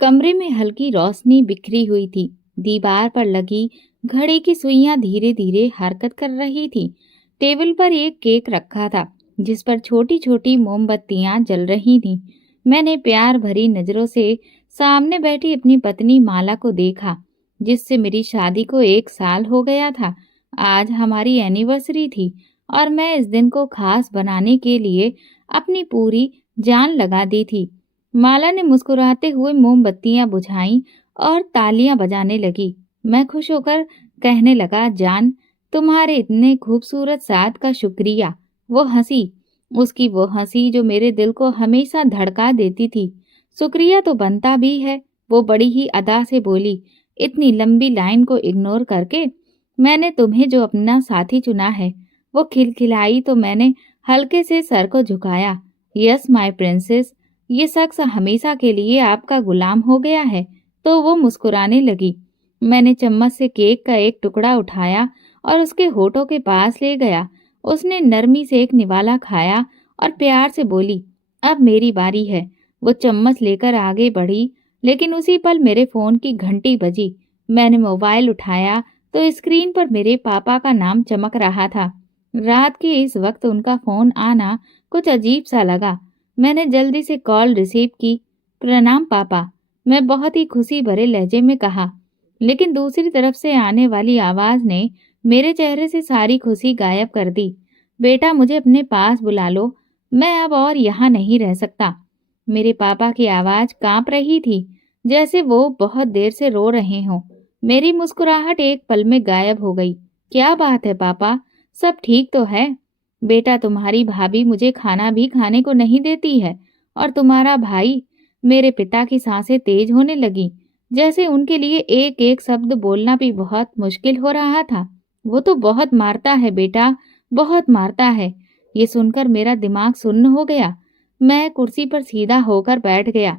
कमरे में हल्की रोशनी बिखरी हुई थी। दीवार पर लगी घड़ी की सुइयां धीरे धीरे हरकत कर रही थी। टेबल पर एक केक रखा था जिस पर छोटी छोटी मोमबत्तियां जल रही थीं। मैंने प्यार भरी नजरों से सामने बैठी अपनी पत्नी माला को देखा, जिससे मेरी शादी को 1 साल हो गया था। आज हमारी एनिवर्सरी थी और मैं इस दिन को खास बनाने के लिए अपनी पूरी जान लगा दी थी। माला ने मुस्कुराते हुए मोमबत्तियां बुझाईं और तालियां बजाने लगी। मैं खुश होकर कहने लगा, जान, तुम्हारे इतने खूबसूरत साथ का शुक्रिया। वो हंसी, उसकी वो हंसी जो मेरे दिल को हमेशा धड़का देती थी। शुक्रिया तो बनता भी है, वो बड़ी ही अदा से बोली। इतनी लंबी लाइन को इग्नोर करके मैंने तुम्हें जो अपना साथी चुना है। वो खिलखिलाई तो मैंने हल्के से सर को झुकाया। यस माय प्रिंसेस, ये शख्स हमेशा के लिए आपका गुलाम हो गया है। तो वो मुस्कुराने लगी। मैंने चम्मच से केक का एक टुकड़ा उठाया और उसके होठों के पास ले गया। उसने नरमी से एक निवाला खाया और प्यार से बोली, अब मेरी बारी है। वो चम्मच लेकर आगे बढ़ी, लेकिन उसी पल मेरे फोन की घंटी बजी। मैंने मोबाइल उठाया तो स्क्रीन पर मेरे पापा का नाम चमक रहा था। रात के इस वक्त उनका फोन आना कुछ अजीब सा लगा। मैंने जल्दी से कॉल रिसीव की। प्रणाम पापा, मैं बहुत ही खुशी भरे लहजे में कहा। लेकिन दूसरी तरफ से आने वाली आवाज ने मेरे चेहरे से सारी खुशी गायब कर दी। बेटा, मुझे अपने पास बुला लो, मैं अब और यहाँ नहीं रह सकता। मेरे पापा की आवाज कांप रही थी, जैसे वो बहुत देर से रो रहे हों। मेरी मुस्कुराहट एक पल में गायब हो गई। क्या बात है पापा, सब ठीक तो है? बेटा, तुम्हारी भाभी मुझे खाना भी खाने को नहीं देती है, और तुम्हारा भाई। मेरे पिता की सांसें तेज होने लगी, जैसे उनके लिए एक एक शब्द बोलना भी बहुत मुश्किल हो रहा था। वो तो बहुत मारता है बेटा, बहुत मारता है। ये सुनकर मेरा दिमाग सुन्न हो गया। मैं कुर्सी पर सीधा होकर बैठ गया।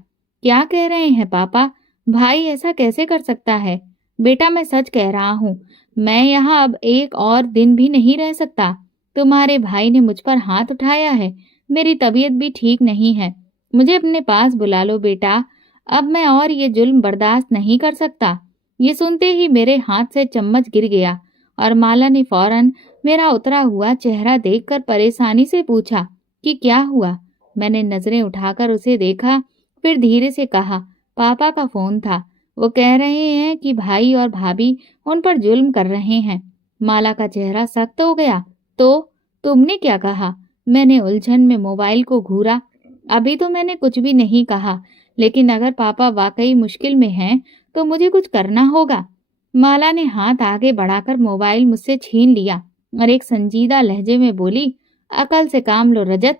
क्या कह रहे हैं पापा? भाई ऐसा कैसे कर सकता है? बेटा, मैं सच कह रहा हूँ। मैं यहाँ अब एक और दिन भी नहीं रह सकता। तुम्हारे भाई ने मुझ पर हाथ उठाया है। मेरी तबीयत भी ठीक नहीं है। मुझे अपने पास बुला लो बेटा। अब मैं और ये जुल्म बर्दाश्त नहीं कर सकता। ये सुनते ही मेरे हाथ से चम्मच गिर गया और माला ने फौरन मेरा उतरा हुआ चेहरा देखकर परेशानी से पूछा कि क्या हुआ। मैंने नजरें उठाकर उसे देखा, फिर धीरे से कहा, पापा का फोन था। वो कह रहे हैं कि भाई और भाभी उन पर जुल्म कर रहे हैं। माला का चेहरा सख्त हो गया। तो तुमने क्या कहा? मैंने उलझन में मोबाइल को घूरा। अभी तो मैंने कुछ भी नहीं कहा, लेकिन अगर पापा वाकई मुश्किल में हैं तो मुझे कुछ करना होगा। माला ने हाथ आगे बढ़ाकर मोबाइल मुझसे छीन लिया और एक संजीदा लहजे में बोली, अकल से काम लो रजत।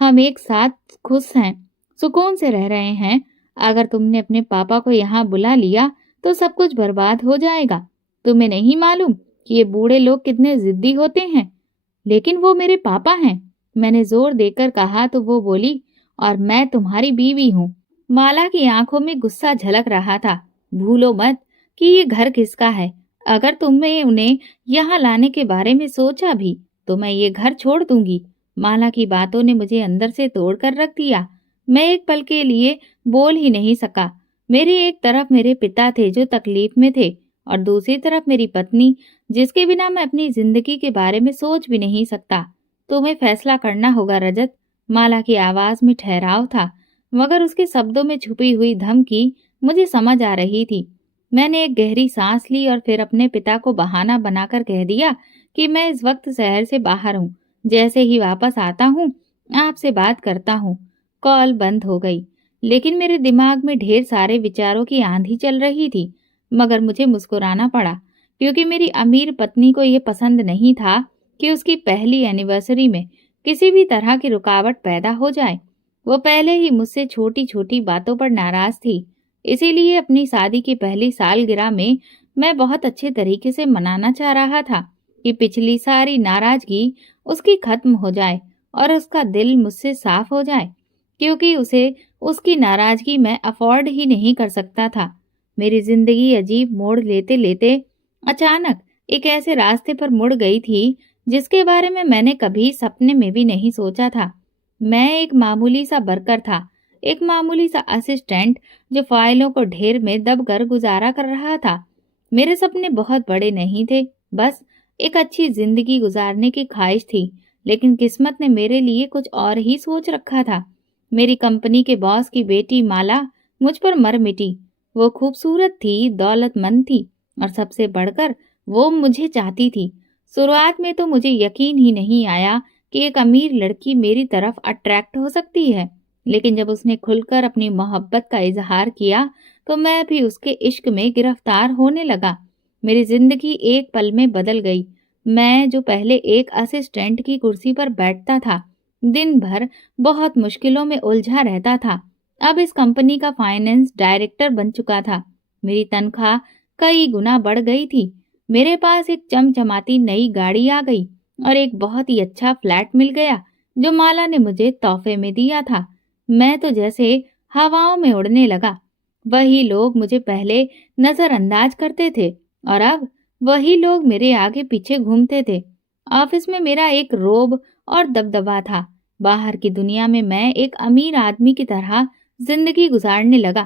हम एक साथ खुश हैं, सुकून से रह रहे हैं। अगर तुमने अपने पापा को यहाँ बुला लिया तो सब कुछ बर्बाद हो जाएगा। तुम्हें नहीं मालूम कि ये बूढ़े लोग कितने जिद्दी होते हैं? लेकिन वो मेरे पापा हैं, मैंने जोर देकर कहा तो वो बोली, और मैं तुम्हारी बीवी हूँ। माला की आंखों में गुस्सा झलक रहा था। भूलो मत कि ये घर किसका है। अगर तुमने उन्हें यहाँ लाने के बारे में सोचा भी तो मैं ये घर छोड़ दूंगी। माला की बातों ने मुझे अंदर से तोड़ कर रख दिया। मैं एक पल के लिए बोल ही नहीं सका। मेरी एक तरफ मेरे पिता थे जो तकलीफ में थे, और दूसरी तरफ मेरी पत्नी, जिसके बिना मैं अपनी जिंदगी के बारे में सोच भी नहीं सकता। तुम्हें फैसला करना होगा रजत। माला की आवाज में ठहराव था, मगर उसके शब्दों में छुपी हुई धमकी मुझे समझ आ रही थी। मैंने एक गहरी सांस ली और फिर अपने पिता को बहाना बनाकर कह दिया कि मैं इस वक्त शहर से बाहर हूँ। जैसे ही वापस आता हूँ आपसे बात करता हूँ। कॉल बंद हो गई, लेकिन मेरे दिमाग में ढेर सारे विचारों की आंधी चल रही थी। मगर मुझे मुस्कुराना पड़ा, क्योंकि मेरी अमीर पत्नी को यह पसंद नहीं था कि उसकी पहली एनिवर्सरी में किसी भी तरह की रुकावट पैदा हो जाए। वो पहले ही मुझसे छोटी छोटी बातों पर नाराज थी। इसीलिए अपनी शादी की पहली सालगिरह में मैं बहुत अच्छे तरीके से मनाना चाह रहा था कि पिछली सारी नाराजगी उसकी खत्म हो जाए और उसका दिल मुझसे साफ हो जाए, क्योंकि उसे उसकी नाराजगी मैं अफोर्ड ही नहीं कर सकता था। मेरी जिंदगी अजीब मोड़ लेते लेते अचानक एक ऐसे रास्ते पर मुड़ गई थी जिसके बारे में मैंने कभी सपने में भी नहीं सोचा था। मैं एक मामूली सा वर्कर था, एक मामूली सा असिस्टेंट जो फाइलों को ढेर में दबकर गुजारा कर रहा था। मेरे सपने बहुत बड़े नहीं थे, बस एक अच्छी जिंदगी गुजारने की ख्वाहिश थी। लेकिन किस्मत ने मेरे लिए कुछ और ही सोच रखा था। मेरी कंपनी के बॉस की बेटी माला मुझ पर मर मिटी। वो खूबसूरत थी, दौलतमंद थी और सबसे बढ़कर वो मुझे चाहती थी। शुरुआत में तो मुझे यकीन ही नहीं आया कि एक अमीर लड़की मेरी तरफ अट्रैक्ट हो सकती है। लेकिन जब उसने खुलकर अपनी मोहब्बत का इजहार किया तो मैं भी उसके इश्क में गिरफ्तार होने लगा। मेरी जिंदगी एक पल में बदल गई। मैं जो पहले एक असिस्टेंट की कुर्सी पर बैठता था, दिन भर बहुत मुश्किलों में उलझा रहता था, अब इस कंपनी का फाइनेंस डायरेक्टर बन चुका था। मेरी तनख्वाह कई गुना बढ़ गई थी। मेरे पास एक चमचमाती नई गाड़ी आ गई और एक बहुत ही अच्छा फ्लैट मिल गया जो माला ने मुझे तोहफे में दिया था। मैं तो जैसे हवाओं में उड़ने लगा। वही लोग मुझे पहले नजरअंदाज करते थे और अब वही लोग मेरे आगे पीछे घूमते थे। ऑफिस में मेरा एक रोब और दबदबा था। बाहर की दुनिया में मैं एक अमीर आदमी की तरह जिंदगी गुजारने लगा।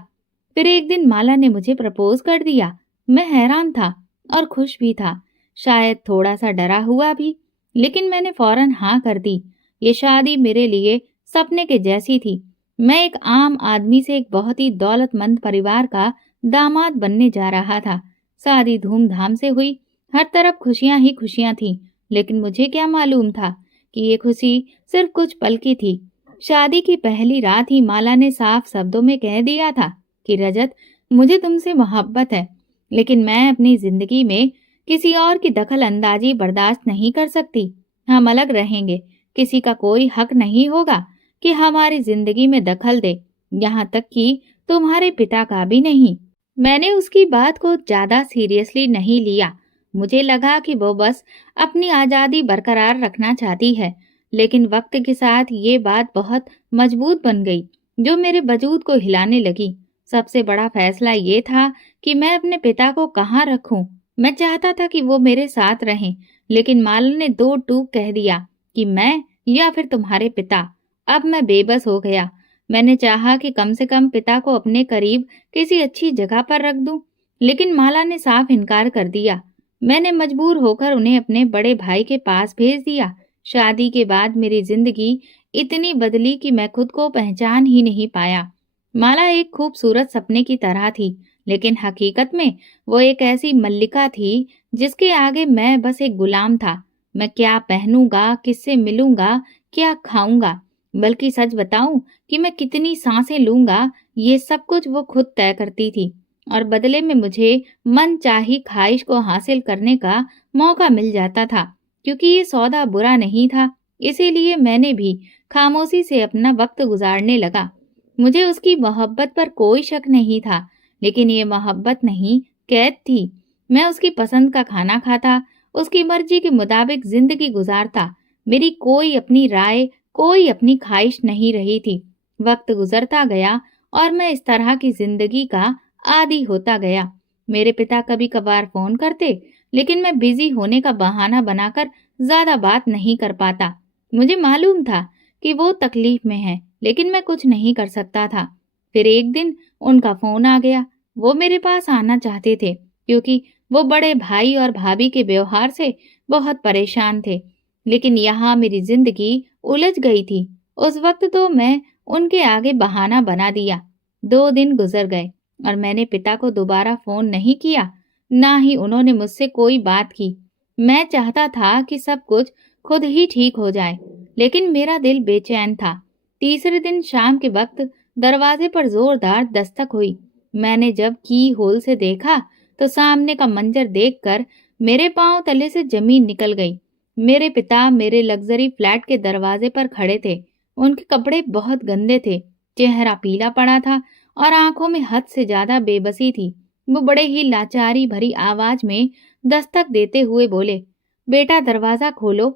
फिर एक दिन माला ने मुझे प्रपोज कर दिया। मैं हैरान था और खुश भी था, शायद थोड़ा सा डरा हुआ भी, लेकिन मैंने फौरन हाँ कर दी। ये शादी मेरे लिए सपने के जैसी थी। मैं एक आम आदमी से एक बहुत ही दौलतमंद परिवार का दामाद बनने जा रहा था। शादी धूमधाम से हुई, हर तरफ खुशियां ही खुशियां थीं, लेकिन मुझे क्या मालूम था कि ये खुशी सिर्फ कुछ पल की थी। शादी की पहली रात ही माला ने साफ शब्दों में कह दिया था कि रजत, मुझे तुमसे मोहब्बत है, लेकिन मैं अपनी जिंदगी में किसी और की दखल अंदाजी बर्दाश्त नहीं कर सकती। हम अलग रहेंगे, किसी का कोई हक नहीं होगा कि हमारी जिंदगी में दखल दे, यहाँ तक कि तुम्हारे पिता का भी नहीं। मैंने उसकी बात को ज्यादा सीरियसली नहीं लिया। मुझे लगा कि वो बस अपनी आजादी बरकरार रखना चाहती है, लेकिन वक्त के साथ ये बात बहुत मजबूत बन गई, जो मेरे वजूद को हिलाने लगी। सबसे बड़ा फैसला ये था कि मैं अपने पिता को कहाँ रखूं। मैं चाहता था कि वो मेरे साथ रहें, लेकिन माला ने दो टूक कह दिया कि मैं या फिर तुम्हारे पिता। अब मैं बेबस हो गया। मैंने चाहा कि कम से कम पिता को अपने करीब किसी अच्छी जगह पर रख दूं, लेकिन माला ने साफ इनकार कर दिया। मैंने मजबूर होकर उन्हें अपने बड़े भाई के पास भेज दिया। शादी के बाद मेरी जिंदगी इतनी बदली कि मैं खुद को पहचान ही नहीं पाया। माला एक खूबसूरत सपने की तरह थी, लेकिन हकीकत में वो एक ऐसी मल्लिका थी जिसके आगे मैं बस एक गुलाम था। मैं क्या पहनूंगा, किससे मिलूंगा, क्या खाऊंगा, बल्कि सच बताऊं कि मैं कितनी सांसें लूंगा, ये सब कुछ वो खुद तय करती थी। और बदले में मुझे मनचाही ख्वाहिश को हासिल करने का मौका मिल जाता था। क्योंकि ये सौदा बुरा नहीं था, इसीलिए मैंने भी खामोशी से अपना वक्त गुजारने लगा। मुझे उसकी मोहब्बत पर कोई शक नहीं था, लेकिन ये मोहब्बत नहीं, कैद थी। मैं उसकी पसंद का खाना खाता, उसकी मर्जी के मुताबिक जिंदगी गुजारता। मेरी कोई अपनी राय, कोई अपनी ख्वाहिश नहीं रही थी। वक्त गुजरता गया और मैं इस तरह की जिंदगी का आदी होता गया। मेरे पिता कभी कभार फोन करते, लेकिन मैं बिजी होने का बहाना बनाकर ज्यादा बात नहीं कर पाता। मुझे मालूम था कि वो तकलीफ में है, लेकिन मैं कुछ नहीं कर सकता था। फिर एक दिन उनका फोन आ गया। वो मेरे पास आना चाहते थे, क्योंकि वो बड़े भाई और भाभी के व्यवहार से बहुत परेशान थे। लेकिन यहाँ मेरी जिंदगी उलझ गई थी। उस वक्त तो मैं उनके आगे बहाना बना दिया। 2 दिन गुजर गए और मैंने पिता को दोबारा फोन नहीं किया, ना ही उन्होंने मुझसे कोई बात की। मैं चाहता था कि सब कुछ खुद ही ठीक हो जाए, लेकिन मेरा दिल बेचैन था। तीसरे दिन शाम के वक्त दरवाजे पर जोरदार दस्तक हुई। मैंने जब की होल से देखा तो सामने का मंजर देखकर मेरे पांव तले से जमीन निकल गई। मेरे पिता मेरे लग्जरी फ्लैट के दरवाजे पर खड़े थे। उनके कपड़े बहुत गंदे थे, चेहरा पीला पड़ा था और आंखों में हद से ज्यादा बेबसी थी। वो बड़े ही लाचारी भरी आवाज में दस्तक देते हुए बोले, बेटा दरवाजा खोलो।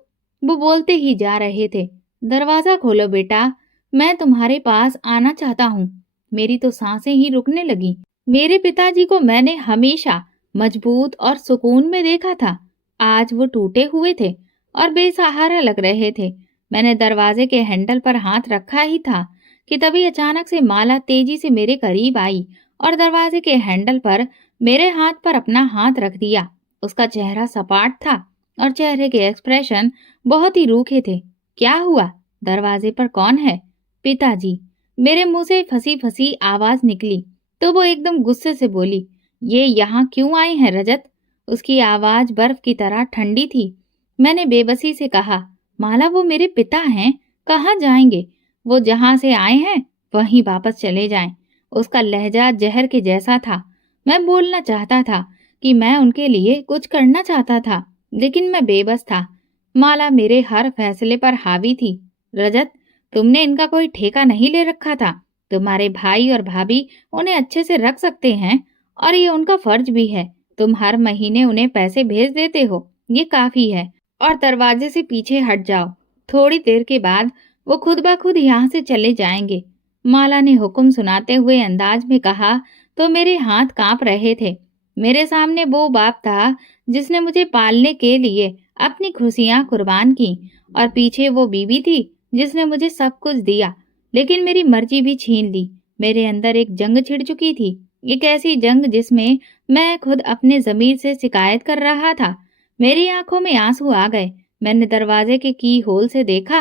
वो बोलते ही जा रहे थे, दरवाजा खोलो बेटा, मैं तुम्हारे पास आना चाहता हूँ। मेरी तो सांसें ही रुकने लगी। मेरे पिताजी को मैंने हमेशा मजबूत और सुकून में देखा था। आज वो टूटे हुए थे और बेसहारा लग रहे थे। मैंने दरवाजे के हैंडल पर हाथ रखा ही था कि तभी अचानक से माला तेजी से मेरे करीब आई और दरवाजे के हैंडल पर मेरे हाथ पर अपना हाथ रख दिया। उसका चेहरा सपाट था और चेहरे के एक्सप्रेशन बहुत ही रूखे थे। क्या हुआ? दरवाजे पर कौन है? पिताजी। मेरे मुंह से फंसी फंसी आवाज निकली तो वो एकदम गुस्से से बोली, ये यहाँ क्यों आई है रजत? उसकी आवाज बर्फ की तरह ठंडी थी। मैंने बेबसी से कहा, माला वो मेरे पिता हैं, कहाँ जाएंगे? वो जहां से आए हैं वहीं वापस चले जाएं। उसका लहजा जहर के जैसा था। मैं बोलना चाहता था कि मैं उनके लिए कुछ करना चाहता था, लेकिन मैं बेबस था। माला मेरे हर फैसले पर हावी थी। रजत, तुमने इनका कोई ठेका नहीं ले रखा था। तुम्हारे भाई और भाभी उन्हें अच्छे से रख सकते हैं और ये उनका फर्ज भी है। तुम हर महीने उन्हें पैसे भेज देते हो, ये काफी है। और दरवाजे से पीछे हट जाओ। थोड़ी देर के बाद वो खुद ब खुद यहाँ से चले जाएंगे। माला ने हुक्म सुनाते हुए अंदाज में कहा तो मेरे हाथ कांप रहे थे। मेरे सामने वो बाप था जिसने मुझे पालने के लिए अपनी खुशियां कुर्बान की, और पीछे वो बीवी थी जिसने मुझे सब कुछ दिया लेकिन मेरी मर्जी भी छीन ली। मेरे अंदर एक जंग छिड़ चुकी थी, एक ऐसी जंग जिसमें मैं खुद अपने जमीर से शिकायत कर रहा था। मेरी आंखों में आंसू आ गए। मैंने दरवाजे के की होल से देखा।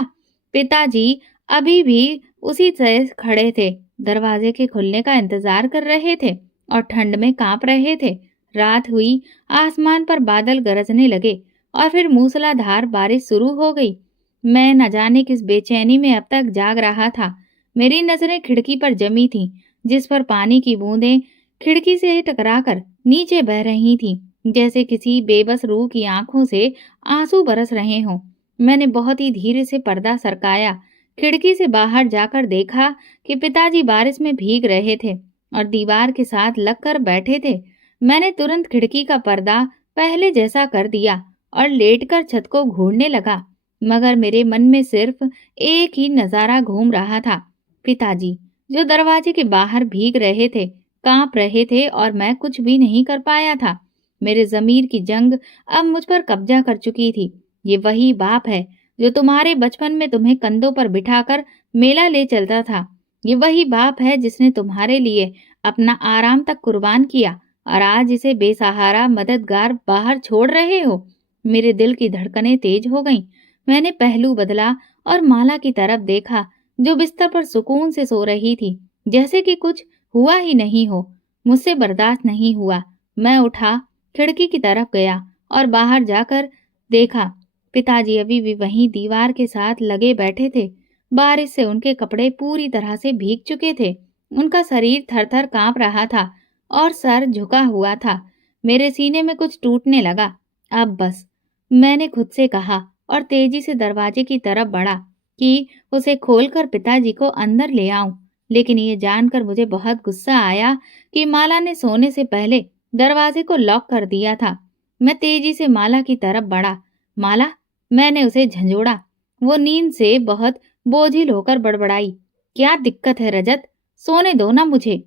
पिताजी अभी भी उसी तरह खड़े थे, दरवाजे के खुलने का इंतजार कर रहे थे और ठंड में कांप रहे थे। रात हुई, आसमान पर बादल गरजने लगे और फिर मूसलाधार बारिश शुरू हो गई। मैं न जाने किस बेचैनी में अब तक जाग रहा था। मेरी नजरें खिड़की पर जमी थीं, जिस पर पानी की बूंदें खिड़की से टकराकर नीचे बह रही थीं, जैसे किसी बेबस रूह की आंखों से आंसू बरस रहे हों। मैंने बहुत ही धीरे से पर्दा सरकाया। खिड़की से बाहर जाकर देखा कि पिताजी बारिश में भीग रहे थे और दीवार के साथ लगकर बैठे थे। मैंने तुरंत खिड़की का पर्दा पहले जैसा कर दिया और लेटकर छत को घूरने लगा, मगर मेरे मन में सिर्फ एक ही नजारा घूम रहा था। पिताजी जो दरवाजे के बाहर भीग रहे थे, कांप रहे थे और मैं कुछ भी नहीं कर पाया था। मेरे जमीर की जंग अब मुझ पर कब्जा कर चुकी थी। ये वही बाप है जो तुम्हारे बचपन में तुम्हें कंधों पर बिठाकर मेला ले चलता था। ये वही बाप है जिसने तुम्हारे लिए अपना आराम तक कुर्बान किया और आज इसे बेसहारा मददगार बाहर छोड़ रहे हो। मेरे दिल की धड़कनें तेज हो गईं। मैंने पहलू बदला और माला की तरफ देखा, जो बिस्तर पर सुकून से सो रही थी, जैसे कि कुछ हुआ ही नहीं हो। मुझसे बर्दाश्त नहीं हुआ। मैं उठा, खिड़की की तरफ गया और बाहर जाकर देखा पिताजी अभी भी वहीं दीवार के साथ लगे बैठे थे। बारिश से उनके कपड़े पूरी तरह से भीग चुके थे। उनका शरीर थर-थर कांप रहा था और सर झुका हुआ था। मेरे सीने में कुछ टूटने लगा। अब बस, मैंने खुद से कहा और तेजी से दरवाजे की तरफ बढ़ा कि उसे खोलकर पिताजी को अंदर ले आऊं। लेकिन ये जानकर मुझे बहुत गुस्सा आया कि माला ने सोने से पहले दरवाजे को लॉक कर दिया था। मैं तेजी से माला की तरफ बढ़ा। माला, मैंने उसे झंझोड़ा। वो नींद से बहुत बोझिल होकर बड़बड़ाई, क्या दिक्कत है रजत? सोने दो ना मुझे।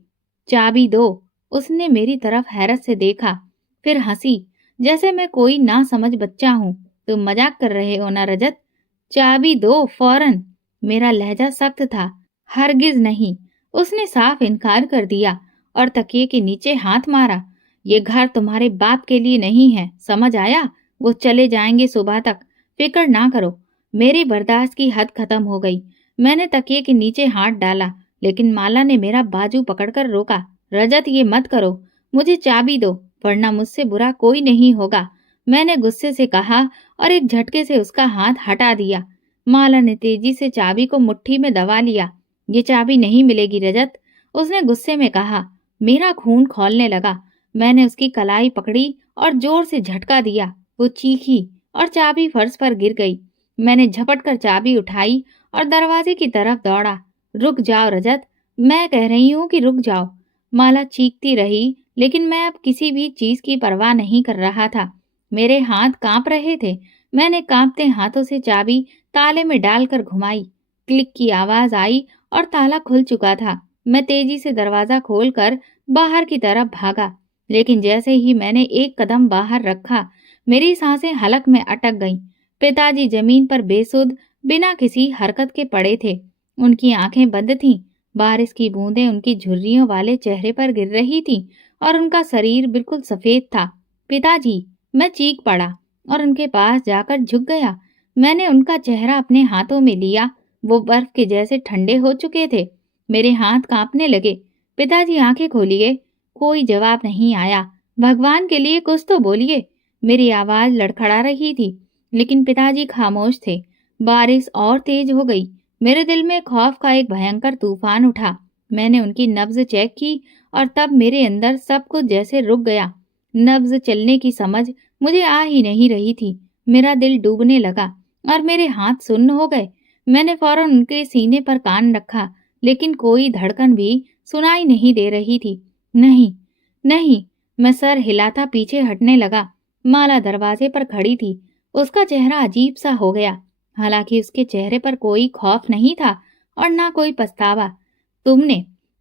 चाबी दो। उसने मेरी तरफ हैरत से देखा, फिर हंसी, जैसे मैं कोई ना समझ बच्चा हूँ। तुम मजाक कर रहे हो ना रजत? चाबी दो फौरन। मेरा लहजा सख्त था। हरगिज नहीं। उसने साफ इनकार कर दिया और तकिए के नीचे हाथ मारा। ये घर तुम्हारे बाप के लिए नहीं है, समझ आया? वो चले जाएंगे सुबह तक, फिक्र ना करो। मेरी बर्दाश्त की हद खत्म हो गई। मैंने तकिए के नीचे हाथ डाला, लेकिन माला ने मेरा बाजू पकड़कर रोका। रजत, ये मत करो। मुझे चाबी दो, वरना मुझसे बुरा कोई नहीं होगा। मैंने गुस्से से कहा और एक झटके से उसका हाथ हटा दिया। माला ने तेजी से चाबी को मुट्ठी में दबा लिया। ये चाबी नहीं मिलेगी रजत, उसने गुस्से में कहा। मेरा खून खौलने लगा। मैंने उसकी कलाई पकड़ी और जोर से झटका दिया। वो चीखी और चाबी फर्श पर गिर गई। मैंने झपट कर चाबी उठाई और दरवाजे की तरफ दौड़ा। रुक जाओ रजत, मैं कह रही हूँ कि रुक जाओ। माला चीखती रही, लेकिन मैं अब किसी भी चीज की परवाह नहीं कर रहा था। मेरे हाथ कांप रहे थे। मैंने कांपते हाथों से चाबी ताले में डालकर घुमाई। क्लिक की आवाज आई और ताला खुल चुका था। मैं तेजी से दरवाजा खोलकर बाहर की तरफ भागा, लेकिन जैसे ही मैंने एक कदम बाहर रखा, मेरी सांसें हलक में अटक गईं। पिताजी जमीन पर बेसुध बिना किसी हरकत के पड़े थे। उनकी आंखें बंद थीं बारिश की बूंदें उनकी झुर्रियों वाले चेहरे पर गिर रही थीं और उनका शरीर बिल्कुल सफेद था। पिताजी, मैं चीख पड़ा और उनके पास जाकर झुक गया। मैंने उनका चेहरा अपने हाथों में लिया। वो बर्फ के जैसे ठंडे हो चुके थे। मेरे हाथ कांपने लगे। पिताजी, आंखें खोलिए। कोई जवाब नहीं आया। भगवान के लिए कुछ तो बोलिए। मेरी आवाज लड़खड़ा रही थी, लेकिन पिताजी खामोश थे। बारिश और तेज हो गई। मेरे दिल में खौफ का एक भयंकर तूफान उठा। मैंने उनकी नब्ज चेक की और तब मेरे अंदर सब कुछ जैसे रुक गया। नब्ज चलने की समझ मुझे आ ही नहीं रही थी। मेरा दिल डूबने लगा और मेरे हाथ सुन्न हो गए। मैंने फौरन उनके सीने पर कान रखा, लेकिन कोई धड़कन भी सुनाई नहीं दे रही थी। नहीं, नहीं। मैं सर हिलाता पीछे हटने लगा। माला दरवाजे पर खड़ी थी। उसका चेहरा अजीब सा हो गया। हालांकि उसके चेहरे पर कोई खौफ नहीं था और ना कोई पछतावा।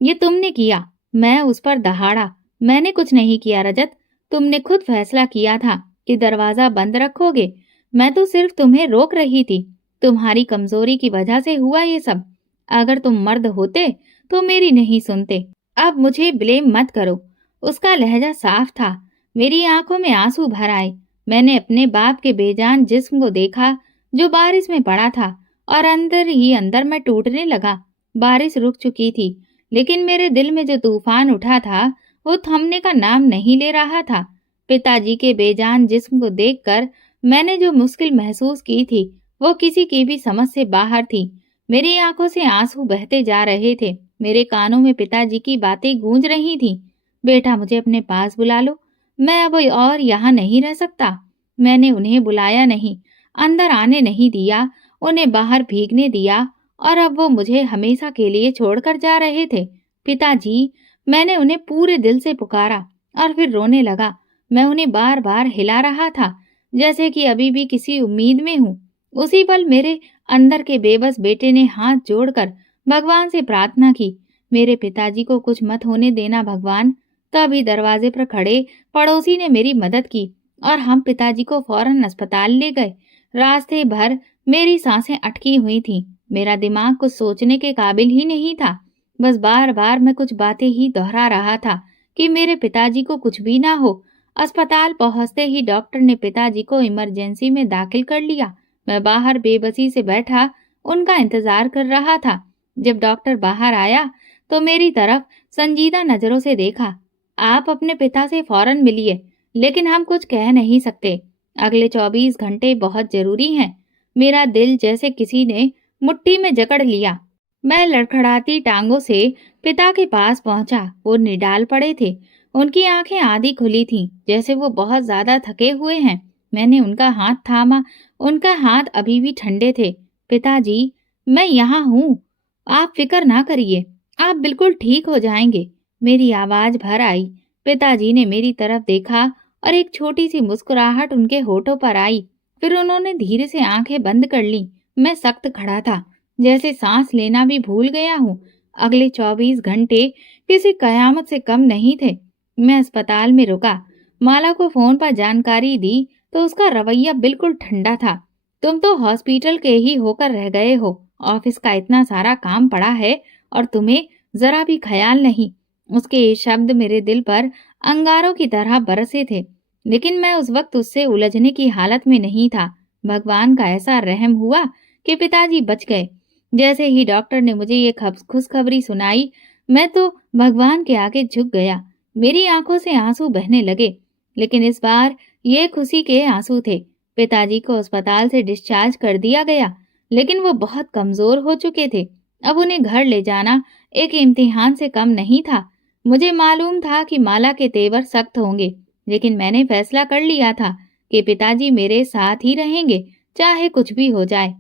ये तुमने किया। मैं उस पर दहाड़ा। मैंने कुछ नहीं किया रजत। तुमने खुद फैसला किया था कि दरवाजा बंद रखोगे। मैं तो सिर्फ तुम्हें रोक रही थी। तुम्हारी कमजोरी की वजह से हुआ ये सब। अगर तुम मर्द होते तो मेरी नहीं सुनते। अब मुझे ब्लेम मत करो। उसका लहजा साफ था। मेरी आंखों में आंसू भर आए। मैंने अपने बाप के बेजान जिस्म को देखा, जो बारिश में पड़ा था, और अंदर ही अंदर मैं टूटने लगा। बारिश रुक चुकी थी, लेकिन मेरे दिल में जो तूफान उठा था वो थमने का नाम नहीं ले रहा था। पिताजी के बेजान जिस्म को देखकर मैंने जो मुश्किल महसूस की थी वो किसी की भी समझ से बाहर थी। मेरी आंखों से आंसू बहते जा रहे थे। मेरे कानों में पिताजी की बातें गूंज रही थीं। बेटा, मुझे अपने पास बुला लो। मैं अब और यहाँ नहीं रह सकता। मैंने उन्हें बुलाया नहीं, अंदर आने नहीं दिया, उन्हें बाहर भीगने दिया, और अब वो मुझे हमेशा के लिए छोड़कर जा रहे थे। पिताजी, मैंने उन्हें पूरे दिल से पुकारा और फिर रोने लगा। मैं उन्हें बार बार हिला रहा था, जैसे कि अभी भी किसी उम्मीद में हूँ। उसी पल मेरे अंदर के बेबस बेटे ने हाथ जोड़कर भगवान से प्रार्थना की, मेरे पिताजी को कुछ मत होने देना भगवान। तभी दरवाजे पर खड़े पड़ोसी ने मेरी मदद की और हम पिताजी को फौरन अस्पताल ले गए। रास्ते भर मेरी सांसें अटकी हुई थीं। मेरा दिमाग कुछ सोचने के काबिल ही नहीं था। बस बार बार मैं कुछ बातें ही दोहरा रहा था कि मेरे पिताजी को कुछ भी ना हो। अस्पताल पहुंचते ही डॉक्टर ने पिताजी को इमरजेंसी में दाखिल कर लिया। मैं बाहर बेबसी से बैठा उनका इंतजार कर रहा था। जब डॉक्टर बाहर आया तो मेरी तरफ संजीदा नजरों से देखा। आप अपने पिता से फौरन मिलिए, लेकिन हम कुछ कह नहीं सकते। अगले 24 घंटे बहुत जरूरी हैं। मेरा दिल जैसे किसी ने मुट्ठी में जकड़ लिया। मैं लड़खड़ाती टांगों से पिता के पास पहुंचा। वो निडाल पड़े थे। उनकी आंखें आधी खुली थीं, जैसे वो बहुत ज्यादा थके हुए हैं। मैंने उनका हाथ थामा। उनका हाथ अभी भी ठंडे थे। पिताजी, मैं यहाँ हूँ। आप फिक्र ना करिए। आप बिल्कुल ठीक हो जाएंगे। मेरी आवाज भर आई। पिताजी ने मेरी तरफ देखा और एक छोटी सी मुस्कुराहट उनके होठों पर आई। फिर उन्होंने धीरे से आंखें बंद कर ली। मैं सख्त खड़ा था, जैसे सांस लेना भी भूल गया हूँ। अगले 24 घंटे किसी कयामत से कम नहीं थे। मैं अस्पताल में रुका। माला को फोन पर जानकारी दी तो उसका रवैया बिल्कुल ठंडा था। तुम तो हॉस्पिटल के ही होकर रह गए हो। ऑफिस का इतना सारा काम पड़ा है और तुम्हें जरा भी ख्याल नहीं। उसके ये शब्द मेरे दिल पर अंगारों की तरह बरसे थे, लेकिन मैं उस वक्त उससे उलझने की हालत में नहीं था। भगवान का ऐसा रहम हुआ कि पिताजी बच गए। जैसे ही डॉक्टर ने मुझे ये खुशखबरी सुनाई, मैं तो भगवान के आगे झुक गया। मेरी आंखों से आंसू बहने लगे, लेकिन इस बार ये खुशी के आंसू थे। पिताजी को अस्पताल से डिस्चार्ज कर दिया गया, लेकिन वो बहुत कमजोर हो चुके थे। अब उन्हें घर ले जाना एक इम्तिहान से कम नहीं था। मुझे मालूम था कि माला के तेवर सख्त होंगे, लेकिन मैंने फैसला कर लिया था कि पिताजी मेरे साथ ही रहेंगे, चाहे कुछ भी हो जाए।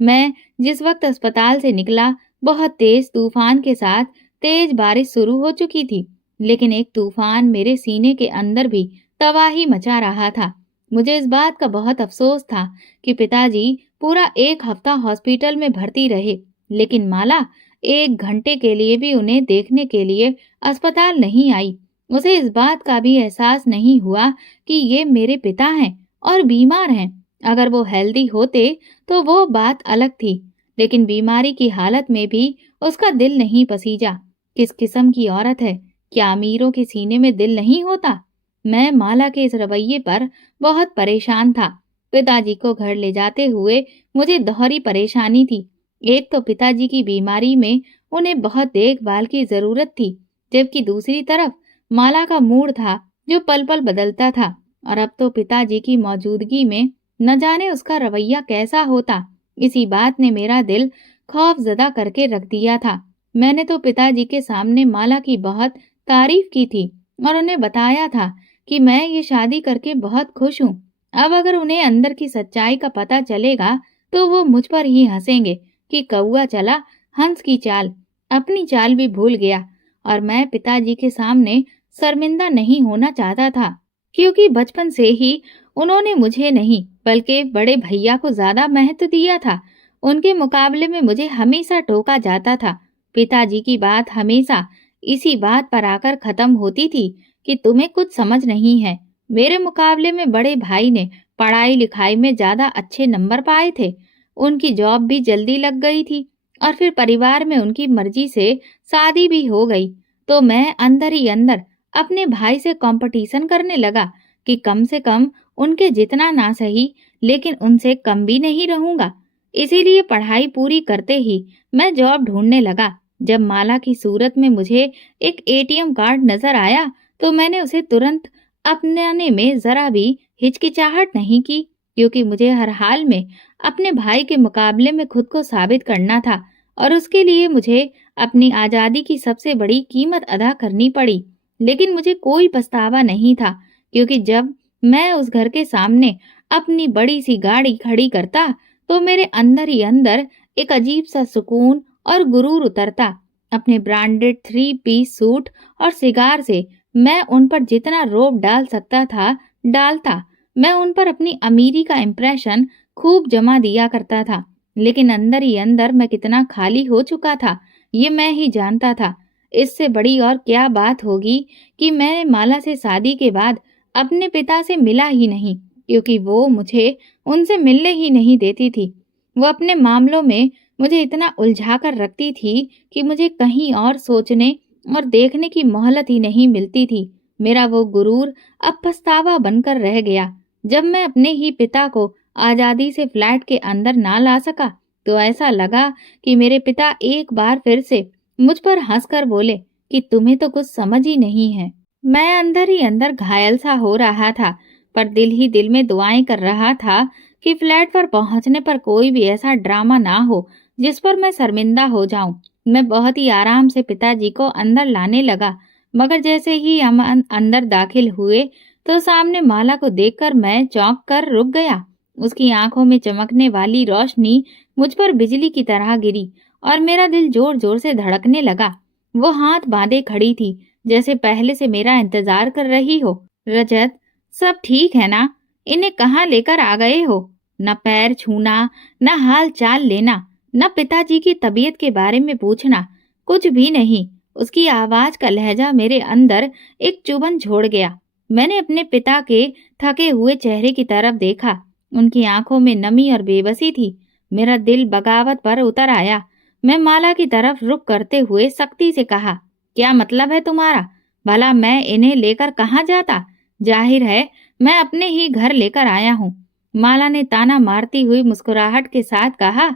मैं जिस वक्त अस्पताल से निकला, बहुत तेज तूफान के साथ तेज बारिश शुरू हो चुकी थी, लेकिन एक तूफान मेरे सीने के अंदर भी तबाही मचा रहा था। मुझे इस बात का बहुत अफसोस था कि पिताजी पूरा एक हफ्ता हॉस्पिटल में भर्ती रहे, लेकिन माला 1 घंटे के लिए भी उन्हें देखने के लिए अस्पताल नहीं आई। उसे इस बात का भी एहसास नहीं हुआ कि ये मेरे पिता हैं और बीमार हैं। अगर वो हेल्दी होते तो वो बात अलग थी, लेकिन बीमारी की हालत में भी उसका दिल नहीं पसीजा। किस किस्म की औरत है? क्या अमीरों के सीने में दिल नहीं होता? मैं माला के इस रवैये पर बहुत परेशान था। पिताजी को घर ले जाते हुए मुझे दोहरी परेशानी थी। एक तो पिताजी की बीमारी में उन्हें बहुत देखभाल की जरूरत थी, जबकि दूसरी तरफ माला का मूड था जो पल पल बदलता था। और अब तो पिताजी की मौजूदगी में न जाने उसका रवैया कैसा होता। इसी बात ने मेरा दिल खौफजदा करके रख दिया था। मैंने तो पिताजी के सामने माला की बहुत तारीफ की थी और उन्हें बताया था कि मैं ये शादी करके बहुत खुश हूँ। अब अगर उन्हें अंदर की सच्चाई का पता चलेगा तो वो मुझ पर ही हंसेंगे कि कौआ चला हंस की चाल, अपनी चाल भी भूल गया। और मैं पिताजी के सामने शर्मिंदा नहीं होना चाहता था, क्योंकि बचपन से ही उन्होंने मुझे नहीं बल्कि बड़े भैया को ज्यादा महत्व दिया था। उनके मुकाबले में मुझे हमेशा टोका जाता था। पिताजी की बात हमेशा इसी बात पर आकर खत्म होती थी कि तुम्हें कुछ समझ नहीं है। मेरे मुकाबले में बड़े भाई ने पढ़ाई लिखाई में ज्यादा अच्छे नंबर पाए थे। उनकी जॉब भी जल्दी लग गई थी और फिर परिवार में उनकी मर्जी से शादी भी हो गई। तो मैं अंदर ही अंदर अपने भाई से कंपटीशन करने लगा कि कम से कम उनके जितना ना सही, लेकिन उनसे कम भी नहीं रहूंगा। इसीलिए पढ़ाई पूरी करते ही मैं जॉब ढूंढने लगा। जब माला की सूरत में मुझे एक एटीएम कार्ड नजर आया तो मैंने उसे तुरंत अपनाने में जरा भी हिचकिचाहट नहीं की, क्योंकि मुझे हर हाल में अपने भाई के मुकाबले में खुद को साबित करना था और उसके लिए मुझे अपनी आजादी की सबसे बड़ी कीमत अदा करनी पड़ी। लेकिन मुझे कोई पछतावा नहीं था, क्योंकि जब मैं उस घर के सामने अपनी बड़ी सी गाड़ी खड़ी करता तो मेरे अंदर ही अंदर एक अजीब सा सुकून और गुरूर उतरता। अपने ब्रांडेड 3 पीस सूट और सिगार से मैं उन पर जितना रोब डाल सकता था डालता। मैं उन पर अपनी अमीरी का इम्प्रेशन खूब जमा दिया करता था, लेकिन अंदर ही अंदर मैं कितना खाली हो चुका था ये मैं ही जानता था। इससे बड़ी और क्या बात होगी कि मैं माला से शादी के बाद अपने पिता से मिला ही नहीं, क्योंकि वो मुझे उनसे मिलने ही नहीं देती थी। वो अपने मामलों में मुझे इतना उलझा कर रखती थी कि मुझे कहीं और सोचने और देखने की मोहलत ही नहीं मिलती थी। मेरा वो गुरूर अब पछतावा बनकर रह गया। जब मैं अपने ही पिता को आजादी से फ्लैट के अंदर ना ला सका तो ऐसा लगा कि मेरे पिता एक बार फिर से मुझ पर हंसकर बोले कि तुम्हें तो कुछ समझ ही नहीं है। मैं अंदर ही अंदर घायल सा हो रहा था, पर दिल ही दिल में दुआएं कर रहा था कि फ्लैट पर पहुंचने पर कोई भी ऐसा ड्रामा ना हो जिस पर मैं शर्मिंदा हो जाऊं। मैं बहुत ही आराम से पिताजी को अंदर लाने लगा, मगर जैसे ही हम अंदर दाखिल हुए तो सामने माला को देखकर मैं चौंक कर रुक गया। उसकी आंखों में चमकने वाली रोशनी मुझ पर बिजली की तरह गिरी और मेरा दिल जोर जोर से धड़कने लगा। वो हाथ बांधे खड़ी थी, जैसे पहले से मेरा इंतजार कर रही हो। रजत, सब ठीक है ना? इन्हें कहाँ लेकर आ गए हो? न पैर छूना, न हाल चाल लेना, न पिताजी की तबीयत के बारे में पूछना, कुछ भी नहीं। उसकी आवाज का लहजा मेरे अंदर एक चुभन छोड़ गया। मैंने अपने पिता के थके हुए चेहरे की तरफ देखा। उनकी आंखों में नमी और बेबसी थी। मेरा दिल बगावत पर उतर आया। मैं माला की तरफ रुख करते हुए सख्ती से कहा, क्या मतलब है तुम्हारा? भला मैं इन्हें लेकर कहाँ जाता? जाहिर है मैं अपने ही घर लेकर आया हूँ। माला ने ताना मारती हुई मुस्कुराहट के साथ कहा,